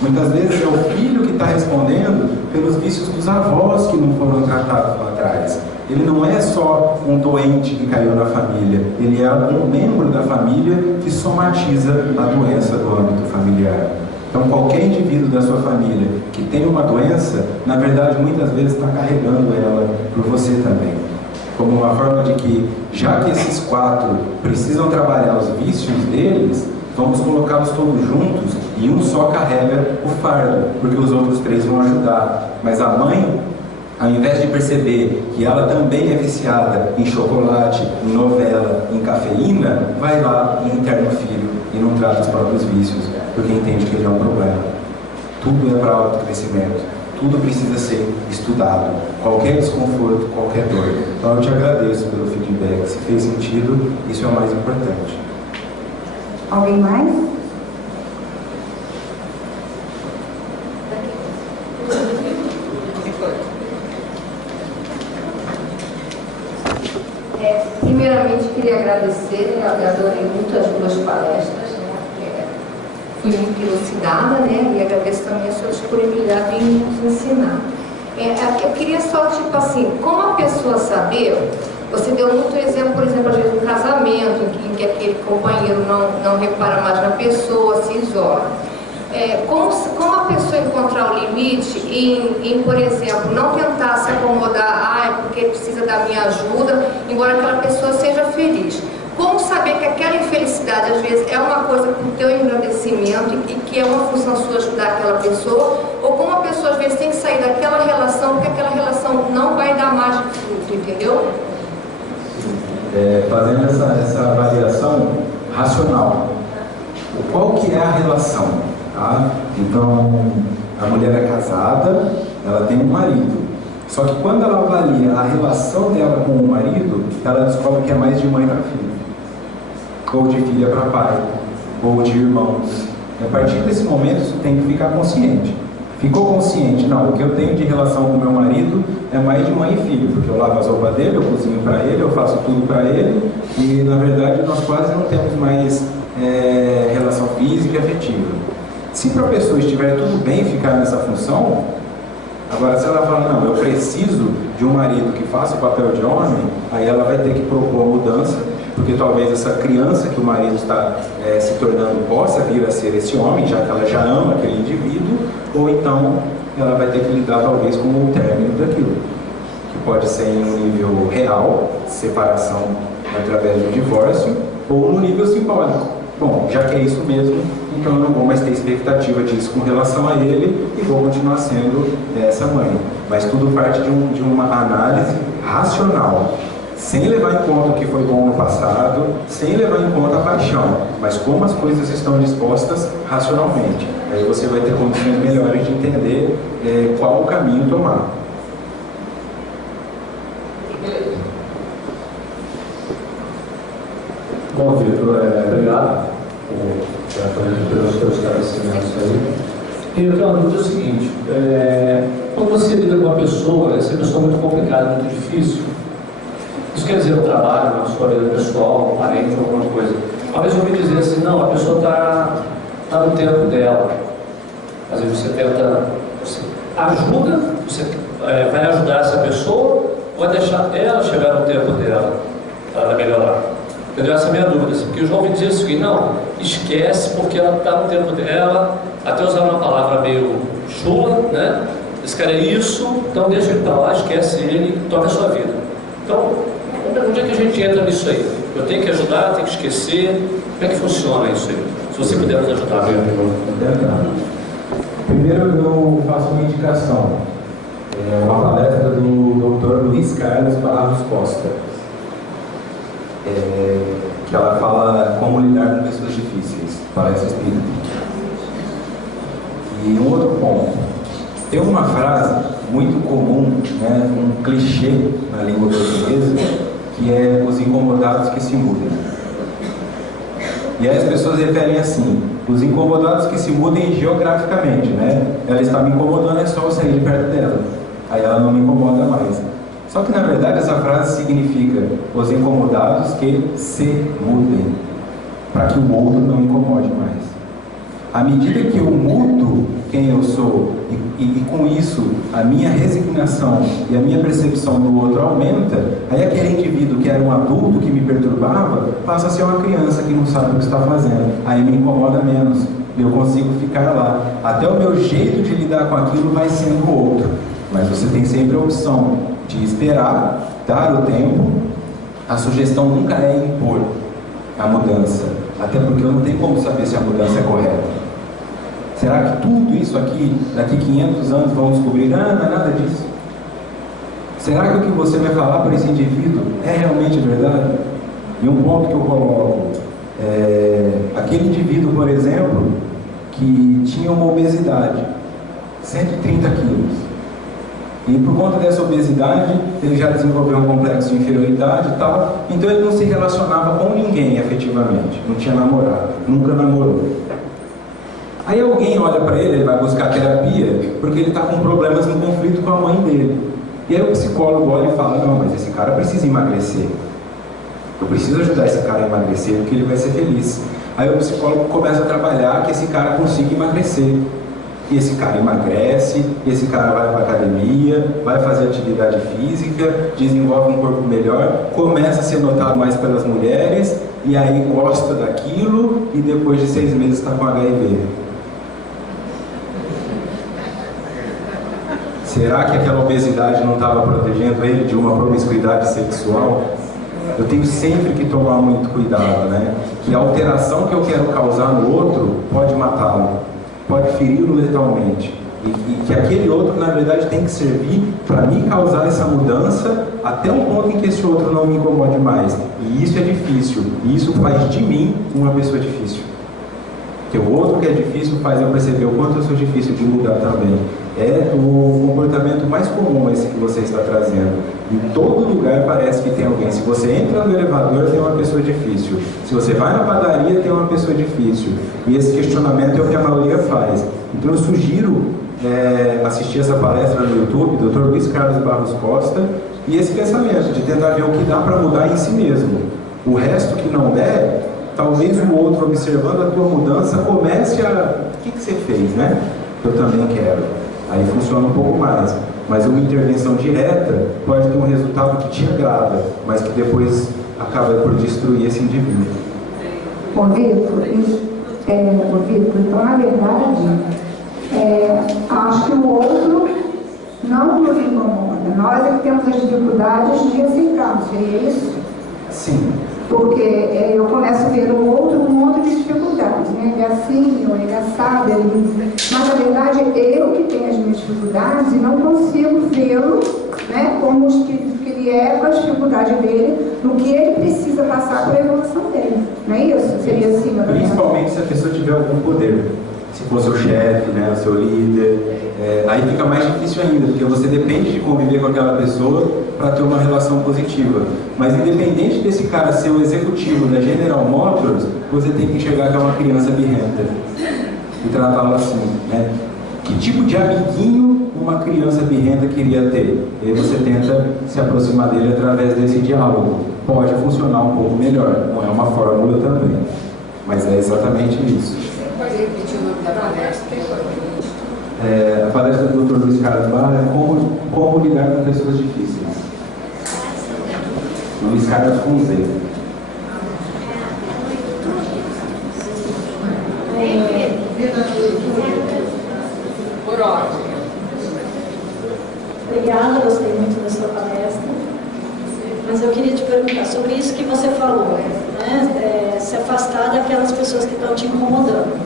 Muitas vezes é o filho que está respondendo pelos vícios dos avós que não foram tratados lá atrás. Ele não é só um doente que caiu na família, ele é um membro da família que somatiza a doença do âmbito familiar. Então, qualquer indivíduo da sua família que tem uma doença, na verdade, muitas vezes está carregando ela por você também. Como uma forma de que, já que esses 4 precisam trabalhar os vícios deles, vamos colocá-los todos juntos e um só carrega o fardo, porque os outros 3 vão ajudar. Mas a mãe ao invés de perceber que ela também é viciada em chocolate, em novela, em cafeína, vai lá e interna o filho e não trata os próprios vícios, porque entende que ele é um problema. Tudo é para autocrescimento, tudo precisa ser estudado, qualquer desconforto, qualquer dor. Então eu te agradeço pelo feedback, se fez sentido, isso é o mais importante. Alguém mais? Primeiramente, queria agradecer, eu adorei muito as duas palestras, né? Fui muito elucidada, né? E agradeço também a sua disponibilidade em nos ensinar. Eu queria só, tipo assim, como a pessoa saber, você deu muito exemplo, por exemplo, às vezes um casamento, em que aquele companheiro não repara mais na pessoa, se isola. Como a pessoa encontrar o limite em, por exemplo, não tentar se acomodar, é porque precisa da minha ajuda, embora aquela pessoa seja feliz. Como saber que aquela infelicidade, às vezes, é uma coisa para o teu engrandecimento e que é uma função sua ajudar aquela pessoa, ou como a pessoa, às vezes, tem que sair daquela relação, porque aquela relação não vai dar mais fruto, entendeu? Fazendo essa avaliação racional. Qual que é a relação? Tá? Então, a mulher é casada, ela tem um marido. Só que quando ela avalia a relação dela com o marido, ela descobre que é mais de mãe para filho, ou de filha para pai, ou de irmãos. E a partir desse momento, isso tem que ficar consciente. Ficou consciente? Não, o que eu tenho de relação com meu marido é mais de mãe e filho, porque eu lavo as roupas dele, eu cozinho para ele, eu faço tudo para ele, e na verdade nós quase não temos mais relação física e afetiva. Se para a pessoa estiver tudo bem ficar nessa função, agora se ela falar, não, eu preciso de um marido que faça o papel de homem, aí ela vai ter que propor a mudança, porque talvez essa criança que o marido está se tornando possa vir a ser esse homem, já que ela já ama aquele indivíduo, ou então ela vai ter que lidar talvez com o término daquilo, que pode ser em um nível real, separação através do divórcio, ou no nível simbólico. Bom, já que é isso mesmo, então eu não vou mais ter expectativa disso com relação a ele e vou continuar sendo essa mãe. Mas tudo parte de uma análise racional, sem levar em conta o que foi bom no passado, sem levar em conta a paixão, mas como as coisas estão dispostas racionalmente. Aí você vai ter condições melhores de entender qual o caminho tomar. Bom, Vitor, obrigado pelos teus esclarecimentos aí. E eu tenho uma dúvida seguinte, quando você lida com uma pessoa, essa pessoa é muito complicada, muito difícil, isso quer dizer um trabalho, uma sua vida pessoal, um parente, alguma coisa. Às vezes eu ouvi dizer assim, não, a pessoa está no tempo dela. Às vezes você tenta, você ajuda, você vai ajudar essa pessoa, ou vai deixar ela chegar no tempo dela, para ela melhorar. Entendeu? Essa é a minha dúvida, assim, porque o João me dizia o seguinte, não, esquece porque ela está no tempo dela, até usar uma palavra meio chula, né? Esse cara é isso, então deixa ele para lá, esquece ele, toca a sua vida. Então, onde é que a gente entra nisso aí? Eu tenho que ajudar, tenho que esquecer, como é que funciona isso aí? Se você puder nos ajudar. Primeiro eu faço uma indicação, uma palestra do Dr. Luiz Carlos Barros Costa. Que ela fala como lidar com pessoas difíceis, palestra espírita. E um outro ponto, tem uma frase muito comum, né, um clichê na língua portuguesa, que é os incomodados que se mudem. E aí as pessoas referem assim, os incomodados que se mudem geograficamente, né? Ela está me incomodando, é só eu sair de perto dela. Aí ela não me incomoda mais. Só que na verdade essa frase significa os incomodados que se mudem, para que o outro não incomode mais. À medida que eu mudo quem eu sou e com isso a minha resignação e a minha percepção do outro aumenta, aí aquele indivíduo que era um adulto que me perturbava passa a ser uma criança que não sabe o que está fazendo. Aí me incomoda menos, eu consigo ficar lá. Até o meu jeito de lidar com aquilo vai sendo outro. Mas você tem sempre a opção de esperar, dar o tempo. A sugestão nunca é impor a mudança, até porque eu não tenho como saber se a mudança é correta. Será que tudo isso aqui, daqui 500 anos, vão descobrir? Não é nada disso. Será que o que você vai falar para esse indivíduo é realmente verdade? E um ponto que eu coloco, aquele indivíduo, por exemplo, que tinha uma obesidade, 130 quilos. E por conta dessa obesidade, ele já desenvolveu um complexo de inferioridade e tal, então ele não se relacionava com ninguém efetivamente, não tinha namorado, nunca namorou. Aí alguém olha para ele vai buscar terapia, porque ele está com problemas no conflito com a mãe dele. E aí o psicólogo olha e fala, não, mas esse cara precisa emagrecer. Eu preciso ajudar esse cara a emagrecer, porque ele vai ser feliz. Aí o psicólogo começa a trabalhar que esse cara consiga emagrecer. E esse cara emagrece, esse cara vai para a academia, vai fazer atividade física, desenvolve um corpo melhor, começa a ser notado mais pelas mulheres, e aí gosta daquilo, e depois de 6 meses está com HIV. Será que aquela obesidade não estava protegendo ele de uma promiscuidade sexual? Eu tenho sempre que tomar muito cuidado, né? Que a alteração que eu quero causar no outro pode matá-lo, pode feri-lo letalmente. E que aquele outro, na verdade, tem que servir para me causar essa mudança até um ponto em que esse outro não me incomode mais. E isso é difícil. E isso faz de mim uma pessoa difícil. Porque o outro que é difícil faz eu perceber o quanto eu sou difícil de mudar também. É o comportamento mais comum esse que você está trazendo. Em todo lugar parece que tem alguém. Se você entra no elevador, tem uma pessoa difícil. Se você vai na padaria, tem uma pessoa difícil. E esse questionamento é o que a maioria faz. Então eu sugiro assistir essa palestra no YouTube, Dr. Luiz Carlos Barros Costa, e esse pensamento de tentar ver o que dá para mudar em si mesmo. O resto que não der, talvez o outro, observando a tua mudança, comece a... O que você fez, né? Eu também quero. Aí funciona um pouco mais. Mas uma intervenção direta pode ter um resultado que te agrada, mas que depois acaba por destruir esse indivíduo. Ô Vitor, então na verdade, acho que o outro não nos incomoda. Nós é que temos as dificuldades de aceitar, seria isso? Sim. Porque eu começo a ver o outro com um monte de dificuldades, né? Ele é assim, ou ele é assado, mas na verdade eu que tenho as minhas dificuldades e não consigo vê-lo, né, como que ele é com a dificuldade dele, no que ele precisa passar para a evolução dele. Não é isso? Seria assim, meu Principalmente se a pessoa tiver algum poder. Se for seu chefe, né, o seu líder, aí fica mais difícil ainda, porque você depende de conviver com aquela pessoa para ter uma relação positiva. Mas independente desse cara ser o executivo da General Motors, você tem que enxergar que é uma criança birrenta e tratá-la assim, né? Que tipo de amiguinho uma criança birrenta queria ter? E aí você tenta se aproximar dele através desse diálogo. Pode funcionar um pouco melhor, não é uma fórmula também, mas é exatamente isso. Pode repetir o nome da palestra? A palestra do Dr. Luiz Carlos Barros é como lidar com pessoas difíceis. Luiz Carlos com Z. Por ordem. Obrigada, gostei muito da sua palestra. Mas eu queria te perguntar sobre isso que você falou, né? Se afastar daquelas pessoas que estão te incomodando.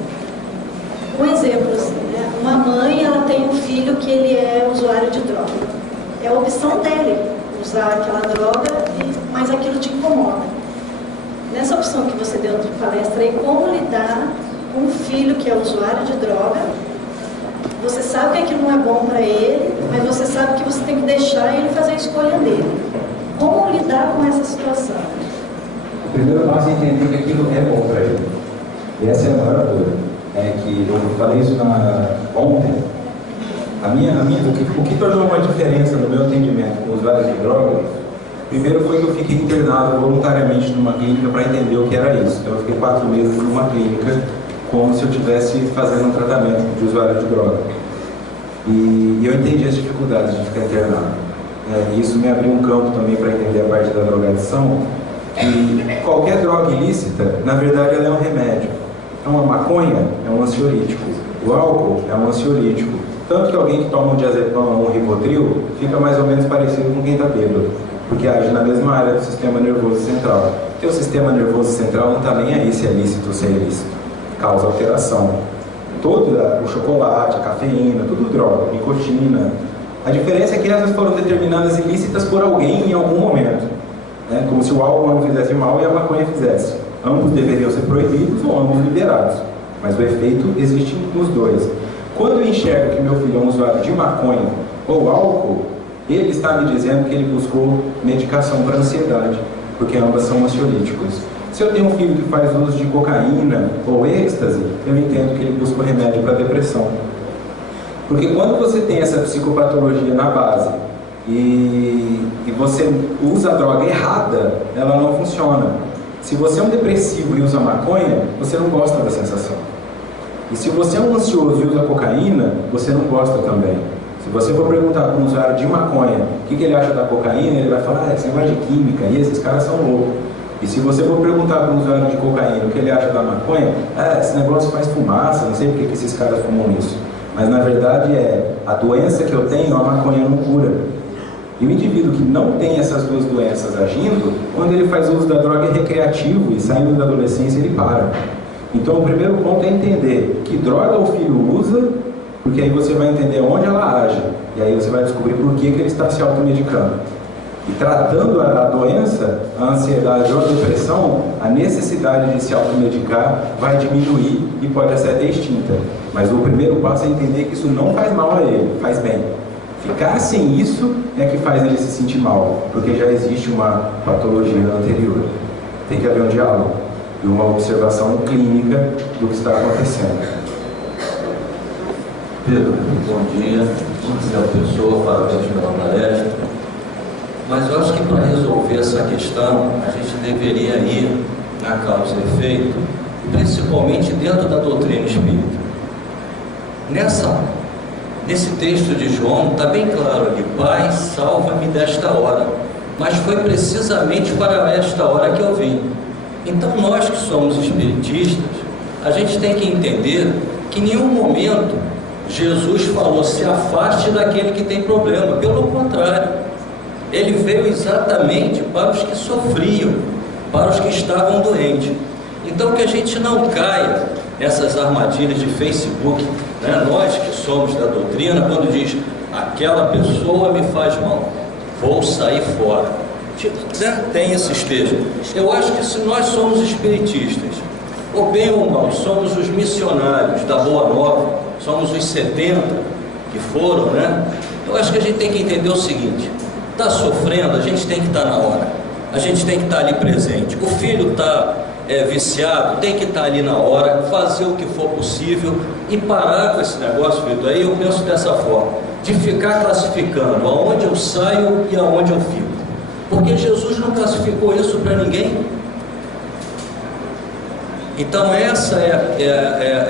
Um exemplo, assim, né? Uma mãe, ela tem um filho que ele é usuário de droga. É a opção dele usar aquela droga, mas aquilo te incomoda. Nessa opção que você deu na palestra aí, como lidar com um filho que é usuário de droga, você sabe que aquilo não é bom para ele, mas você sabe que você tem que deixar ele fazer a escolha dele. Como lidar com essa situação? O primeiro passo é entender que aquilo é bom para ele. E essa é a maior dor. Que eu falei isso ontem. O que tornou uma diferença no meu atendimento com usuários de drogas, primeiro foi que eu fiquei internado voluntariamente numa clínica para entender o que era isso. Então eu fiquei 4 meses numa clínica, como se eu estivesse fazendo um tratamento de usuário de droga. E eu entendi as dificuldades de ficar internado. Isso me abriu um campo também para entender a parte da drogadição. E qualquer droga ilícita, na verdade, ela é um remédio. Então, a maconha é um ansiolítico, o álcool é um ansiolítico. Tanto que alguém que toma um diazepam ou um Rivotril fica mais ou menos parecido com quem está bêbado, porque age na mesma área do sistema nervoso central. Porque o sistema nervoso central não está nem aí se é lícito ou se é ilícito. Causa alteração. Todo o chocolate, a cafeína, tudo droga, nicotina, A diferença é que essas foram determinadas ilícitas por alguém em algum momento, né? Como se o álcool não fizesse mal e a maconha fizesse. Ambos deveriam ser proibidos ou ambos liberados, mas o efeito existe nos dois. Quando eu enxergo que meu filho é um usuário de maconha ou álcool, ele está me dizendo que ele buscou medicação para ansiedade, porque ambas são ansiolíticos. Se eu tenho um filho que faz uso de cocaína ou êxtase, eu entendo que ele busca remédio para depressão. Porque quando você tem essa psicopatologia na base e você usa a droga errada, ela não funciona. Se você é um depressivo e usa maconha, você não gosta da sensação. E se você é um ansioso e usa cocaína, você não gosta também. Se você for perguntar para um usuário de maconha o que ele acha da cocaína, ele vai falar, esse negócio de química, e esses caras são loucos. E se você for perguntar para um usuário de cocaína o que ele acha da maconha, esse negócio faz fumaça, não sei por que esses caras fumam isso. Mas na verdade a doença que eu tenho, a maconha não cura. E o indivíduo que não tem essas duas doenças agindo, quando ele faz uso da droga é recreativo e saindo da adolescência ele para. Então o primeiro ponto é entender que droga o filho usa, porque aí você vai entender onde ela age. E aí você vai descobrir por que ele está se automedicando. E tratando a doença, a ansiedade ou a depressão, a necessidade de se automedicar vai diminuir e pode ser até extinta. Mas o primeiro passo é entender que isso não faz mal a ele, faz bem. Ficar sem isso é que faz ele se sentir mal, porque já existe uma patologia anterior. Tem que haver um diálogo e uma observação clínica do que está acontecendo. Pedro, bom dia. Marcelo Pessoa, parabéns pela palestra. Mas eu acho que para resolver essa questão, a gente deveria ir na causa e efeito, principalmente dentro da doutrina espírita. Nesse texto de João, está bem claro ali, Pai, salva-me desta hora. Mas foi precisamente para esta hora que eu vim. Então nós que somos espiritistas, a gente tem que entender que em nenhum momento Jesus falou, se afaste daquele que tem problema. Pelo contrário, ele veio exatamente para os que sofriam, para os que estavam doentes. Então que a gente não caia nessas armadilhas de Facebook, né? Nós que somos da doutrina, quando diz, aquela pessoa me faz mal, vou sair fora. Tem esses textos. Eu acho que se nós somos espiritistas, ou bem ou mal, somos os missionários da Boa Nova, somos os 70 que foram, né? Eu acho que a gente tem que entender o seguinte, está sofrendo, a gente tem que estar na hora, a gente tem que estar ali presente. O filho está viciado, tem que estar ali na hora, fazer o que for possível e parar com esse negócio, Vitor. Aí eu penso dessa forma, de ficar classificando aonde eu saio e aonde eu fico, porque Jesus não classificou isso para ninguém. Então essa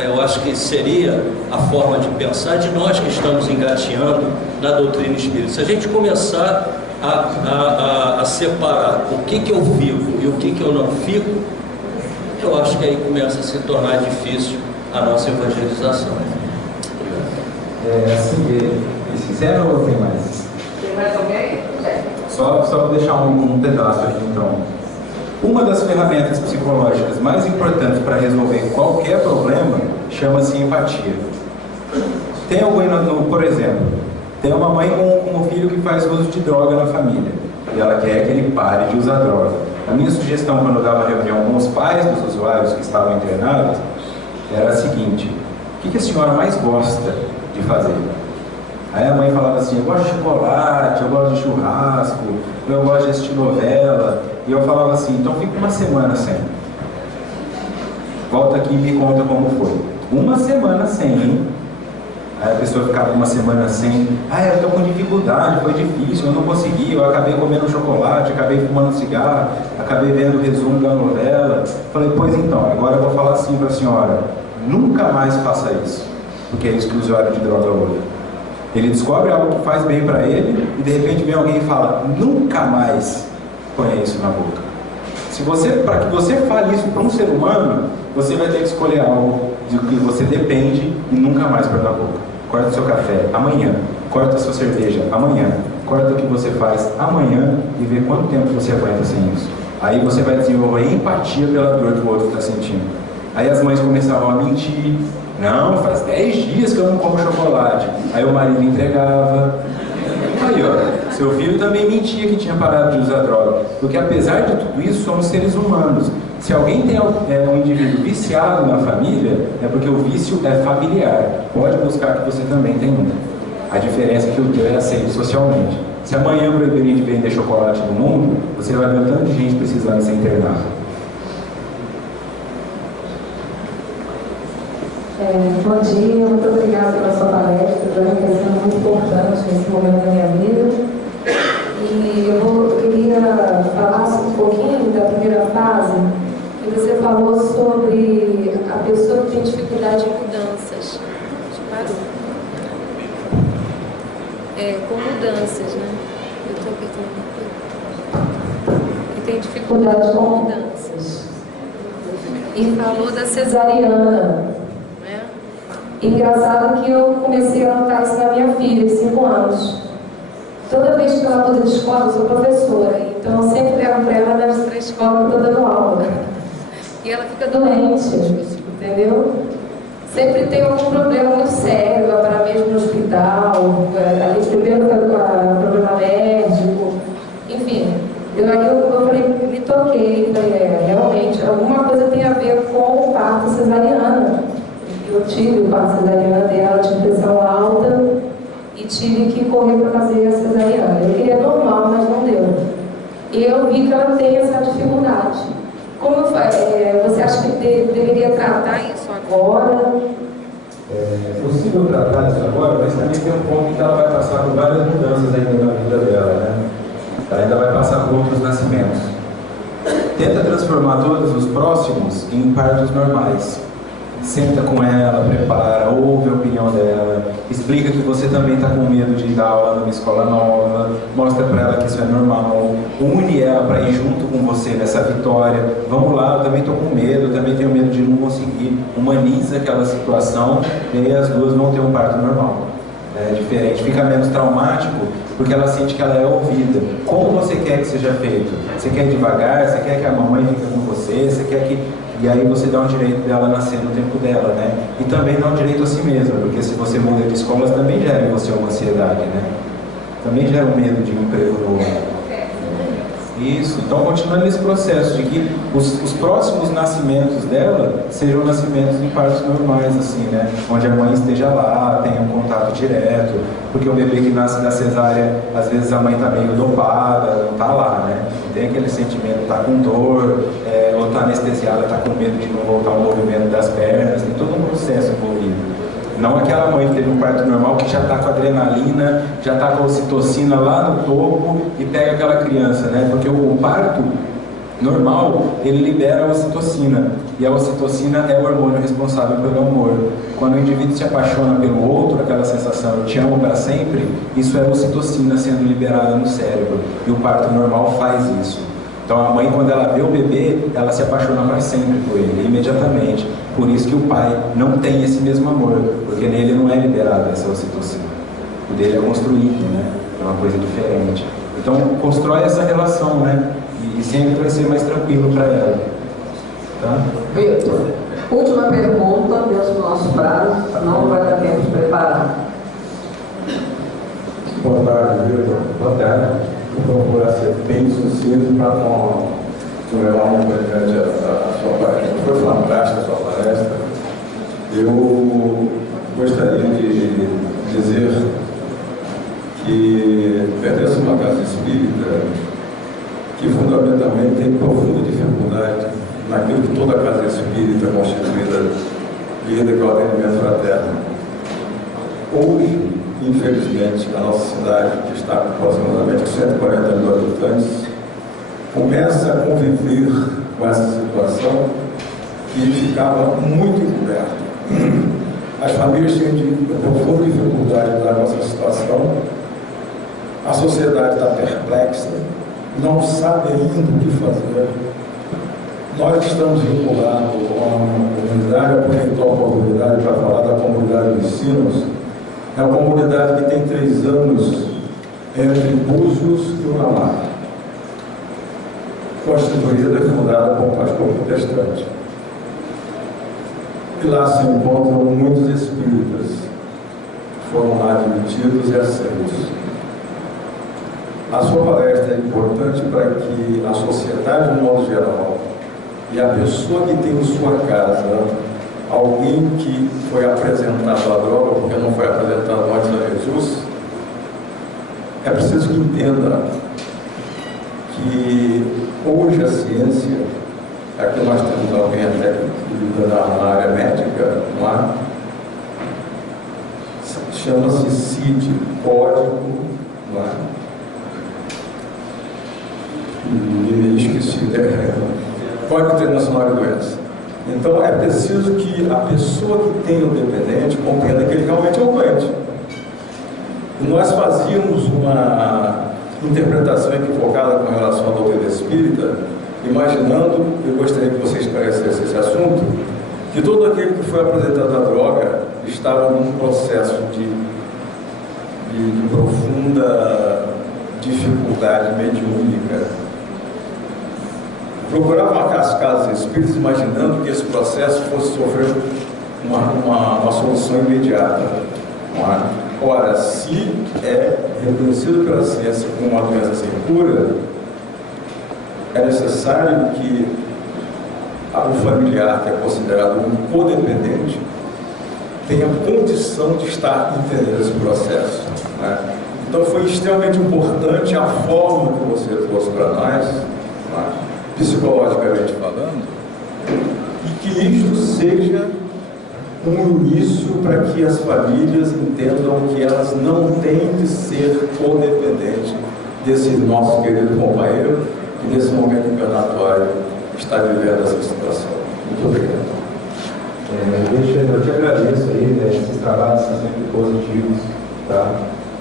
eu acho que seria a forma de pensar de nós que estamos engateando na doutrina espírita. Se a gente começar a separar o que eu fico e o que eu não fico, eu acho que aí começa a se tornar difícil a nossa evangelização. Sincero ou tem mais? Tem mais alguém? Só para deixar um pedaço aqui então. Uma das ferramentas psicológicas mais importantes para resolver qualquer problema chama-se empatia. Tem alguém, por exemplo, tem uma mãe com um filho que faz uso de droga na família e ela quer que ele pare de usar droga. A minha sugestão quando eu dava reunião com os pais dos usuários que estavam internados era a seguinte: o que a senhora mais gosta de fazer? Aí a mãe falava assim, eu gosto de chocolate, eu gosto de churrasco, eu gosto de assistir novela. E eu falava assim, então fica uma semana sem. Volta aqui e me conta como foi. Uma semana sem, hein? Aí a pessoa ficava uma semana sem. Eu tô com dificuldade, foi difícil, eu não consegui, eu acabei comendo chocolate, acabei fumando cigarro, acabei vendo o resumo da novela. Falei, pois então, agora eu vou falar assim para a senhora, nunca mais faça isso, porque é isso que o usuário de droga usa. Ele descobre algo que faz bem para ele e de repente vem alguém e fala, nunca mais ponha isso na boca. Para que você fale isso para um ser humano, você vai ter que escolher algo de que você depende e nunca mais pôr na boca. Corta o seu café amanhã, corta a sua cerveja amanhã, corta o que você faz amanhã e vê quanto tempo você aguenta sem isso. Aí você vai desenvolver empatia pela dor que o outro está sentindo. Aí as mães começavam a mentir. Não, faz 10 dias que eu não como chocolate. Aí o marido entregava. aí, ó. Seu filho também mentia que tinha parado de usar droga. Porque apesar de tudo isso, somos seres humanos. Se alguém tem um indivíduo viciado na família, é porque o vício é familiar. Pode buscar que você também tem um. A diferença é que o teu é aceito socialmente. Se amanhã proibirem de vender chocolate no mundo, você vai ver um tanto de gente precisando ser internada. Bom dia, muito obrigada pela sua palestra, para mim está sendo muito importante nesse momento da minha vida. E eu queria falar um pouquinho da primeira fase, que você falou sobre a pessoa que tem dificuldade em mudanças. Parou. Com mudanças, né? Eu estou apertando. Que tem dificuldade com mudanças. E falou da cesariana. Engraçado que eu comecei a notar isso na minha filha, de 5 anos. Toda vez que ela muda de escola, eu sou professora, então eu sempre levo para ela nas 3 escolas que eu estou dando aula. E ela fica doente, entendeu? Sempre tem algum problema muito sério, vai parar mesmo no hospital, ali primeiro com problema alérgico, enfim. Eu falei, me toquei, falei, realmente, alguma coisa tem a ver com o parto cesariana. Eu tive o parto cesariana dela, tinha pressão alta e tive que correr para fazer a cesariana. Eu queria normal, mas não deu. E eu vi que ela tem essa dificuldade. Como você acha que deveria tratar isso agora? É possível tratar isso agora, mas também tem um ponto que ela vai passar por várias mudanças ainda na vida dela, né? Ela ainda vai passar por outros nascimentos. Tenta transformar todos os próximos em partos normais. Senta com ela, prepara, ouve a opinião dela, explica que você também está com medo de dar aula numa escola nova, mostra para ela que isso é normal, une ela para ir junto com você nessa vitória. Vamos lá, eu também estou com medo, eu também tenho medo de não conseguir. Humaniza aquela situação e aí as duas vão ter um parto normal. É diferente, fica menos traumático, porque ela sente que ela é ouvida. Como você quer que seja feito? Você quer devagar? Você quer que a mamãe fique com você? Você quer que... E aí você dá um direito dela nascer no tempo dela, né? E também dá um direito a si mesma, porque se você muda de escolas, também gera em você uma ansiedade, né? Também gera um medo de um emprego novo. Isso, então continuando nesse processo de que os próximos nascimentos dela sejam nascimentos em partos normais, assim, né? Onde a mãe esteja lá, tenha um contato direto, porque o bebê que nasce da cesárea, às vezes a mãe está meio dopada, não está lá, né? Não tem aquele sentimento, está com dor, ou está anestesiada, está com medo de não voltar ao movimento das pernas, tem todo um processo envolvido. Não aquela mãe que teve um parto normal que já está com adrenalina, já está com a ocitocina lá no topo e pega aquela criança, né? Porque o parto normal, ele libera a ocitocina. E a ocitocina é o hormônio responsável pelo amor. Quando o indivíduo se apaixona pelo outro, aquela sensação, eu te amo para sempre, isso é ocitocina sendo liberada no cérebro. E o parto normal faz isso. Então a mãe, quando ela vê o bebê, ela se apaixona para sempre por ele, imediatamente. Por isso que o pai não tem esse mesmo amor, porque nele não é liberada essa ocitocina. O dele é construído, né? É uma coisa diferente. Então constrói essa relação, né? E sempre vai ser mais tranquilo para ela. Tá? Vitor, última pergunta, dentro do nosso prazo, não vai dar tempo de preparar. Boa tarde, Vitor. Boa tarde. Vou procurar ser bem sucinto para não levar muito adiante a sua palestra. Foi fantástica a sua palestra. Eu gostaria de dizer que pertenço a uma casa espírita que fundamentalmente tem profunda dificuldade naquilo que toda casa espírita constituída lida com o atendimento fraterno. Hoje, infelizmente, a nossa cidade, que está com aproximadamente 140 mil habitantes, começa a conviver com essa situação que ficava muito encoberta. As famílias têm profunda dificuldade da nossa situação, a sociedade está perplexa, não sabe ainda o que fazer. Nós estamos vinculados a uma comunidade, aproveitou a oportunidade para falar da comunidade dos Sinos. É uma comunidade que tem 3 anos entre Búzios e Uramá. Constituída e fundada por um pastor protestante. E lá se encontram muitos espíritas, foram lá admitidos e aceitos. A sua palestra é importante para que a sociedade, de modo geral, e a pessoa que tem em sua casa alguém que foi apresentado à droga, porque não foi apresentado antes a Jesus, é preciso que entenda que hoje a ciência, aqui nós temos alguém até que na área médica, não é? Chama-se CID, Código, não é? Esqueci, Código Internacional de Doenças. Então é preciso que a pessoa que tem o dependente compreenda que ele realmente é um doente. E nós fazíamos uma interpretação equivocada com relação à doutrina espírita, imaginando, eu gostaria que você esclarecesse esse assunto, que todo aquele que foi apresentado à droga estava num processo de profunda dificuldade mediúnica. Procurava as casas espíritas imaginando que esse processo fosse sofrer uma solução imediata. Ora, se é reconhecido pela ciência como uma doença sem cura, é necessário que o familiar, que é considerado um codependente, tenha condição de estar entendendo esse processo. Né? Então foi extremamente importante a forma que você trouxe para nós, né? Psicologicamente falando, e que isto seja um início para que as famílias entendam que elas não têm de ser codependentes desse nosso querido companheiro que nesse momento encarnatório está vivendo essa situação. Muito obrigado. Eu te agradeço aí, né? Esses trabalhos são sempre positivos, tá?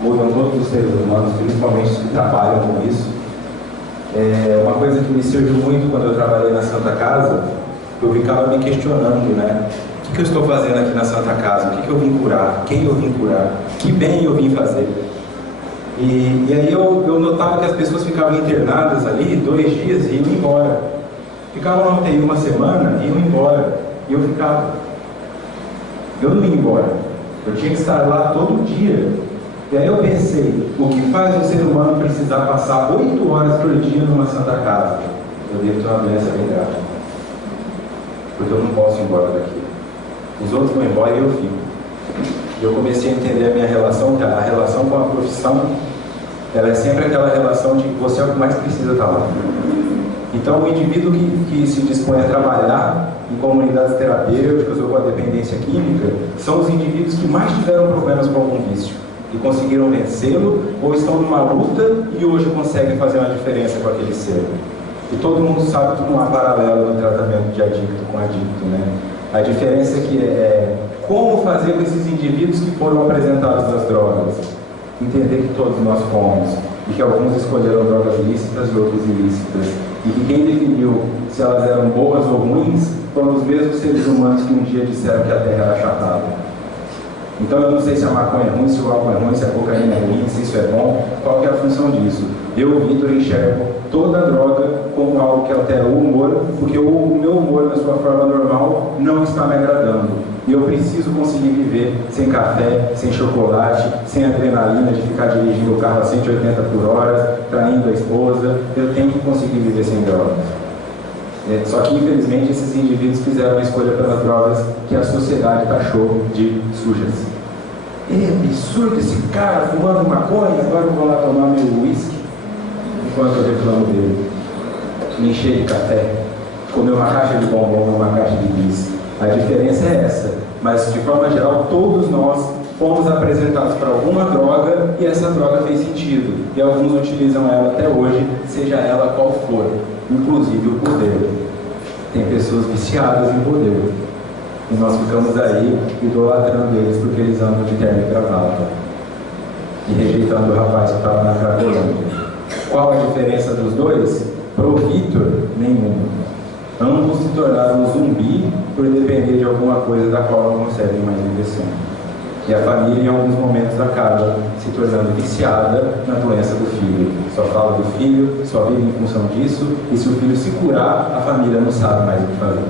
Mudam todos os seres humanos, principalmente os que trabalham com isso. Uma coisa que me serviu muito quando eu trabalhei na Santa Casa, eu ficava me questionando, né? O que eu estou fazendo aqui na Santa Casa? O que eu vim curar? Quem eu vim curar? Que bem eu vim fazer? E aí eu notava que as pessoas ficavam internadas ali 2 dias e iam embora. Ficavam na UTI uma semana e iam embora. E eu ficava. Eu não ia embora. Eu tinha que estar lá todo dia. E aí eu pensei, o que faz um ser humano precisar passar 8 horas por dia numa Santa Casa? Eu devo ter uma doença bem grave. Porque eu não posso ir embora daqui. Os outros vão embora e eu fico. Eu comecei a entender a minha relação, que a relação com a profissão, ela é sempre aquela relação de que você é o que mais precisa estar lá. Então, o indivíduo que se dispõe a trabalhar em comunidades terapêuticas ou com a dependência química, são os indivíduos que mais tiveram problemas com algum vício e conseguiram vencê-lo, ou estão numa luta e hoje conseguem fazer uma diferença com aquele ser. E todo mundo sabe que não há paralelo no tratamento de adicto com adicto, né? A diferença é como fazer com esses indivíduos que foram apresentados às drogas. Entender que todos nós fomos, e que alguns escolheram drogas lícitas e outros ilícitas, e que quem definiu se elas eram boas ou ruins foram os mesmos seres humanos que um dia disseram que a Terra era achatada. Então eu não sei se a maconha é ruim, se o álcool é ruim, se a cocaína é ruim, se isso é bom, qual que é a função disso? Eu, Vitor, enxergo toda droga como algo que altera o humor, porque o meu humor, na sua forma normal, não está me agradando. E eu preciso conseguir viver sem café, sem chocolate, sem adrenalina de ficar dirigindo o carro a 180 por hora, traindo a esposa. Eu tenho que conseguir viver sem drogas. Só que, infelizmente, esses indivíduos fizeram a escolha pelas drogas que a sociedade taxou de sujas. É absurdo esse cara fumando maconha, agora eu vou lá tomar meu uísque enquanto eu reclamo dele. Me encher de café, comer uma caixa de bombom ou uma caixa de bis. A diferença é essa, mas de forma geral todos nós fomos apresentados para alguma droga e essa droga fez sentido. E alguns utilizam ela até hoje, seja ela qual for, inclusive o poder. Tem pessoas viciadas em poder. E nós ficamos aí idolatrando eles porque eles andam de terno e gravata. E rejeitando o rapaz que estava na Cracolândia. Qual a diferença dos dois? Pro Vitor, nenhuma. Ambos se tornaram um zumbi por depender de alguma coisa da qual não conseguem mais viver sem. E a família, em alguns momentos, acaba se tornando viciada na doença do filho. Só fala do filho, só vive em função disso, e se o filho se curar, a família não sabe mais o que fazer,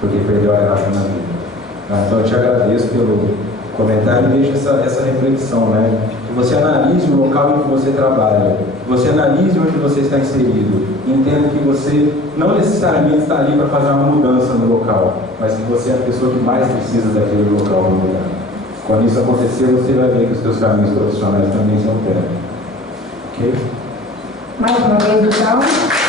porque perdeu a graça na vida. Então eu te agradeço pelo comentário deixa essa reflexão, né? Que você analise o local em que você trabalha, que você analise onde você está inserido, entenda que você não necessariamente está ali para fazer uma mudança no local, mas que você é a pessoa que mais precisa daquele local no lugar. Quando isso acontecer, você vai ver que os seus caminhos profissionais também se alteram. Ok? Mais uma vez, então.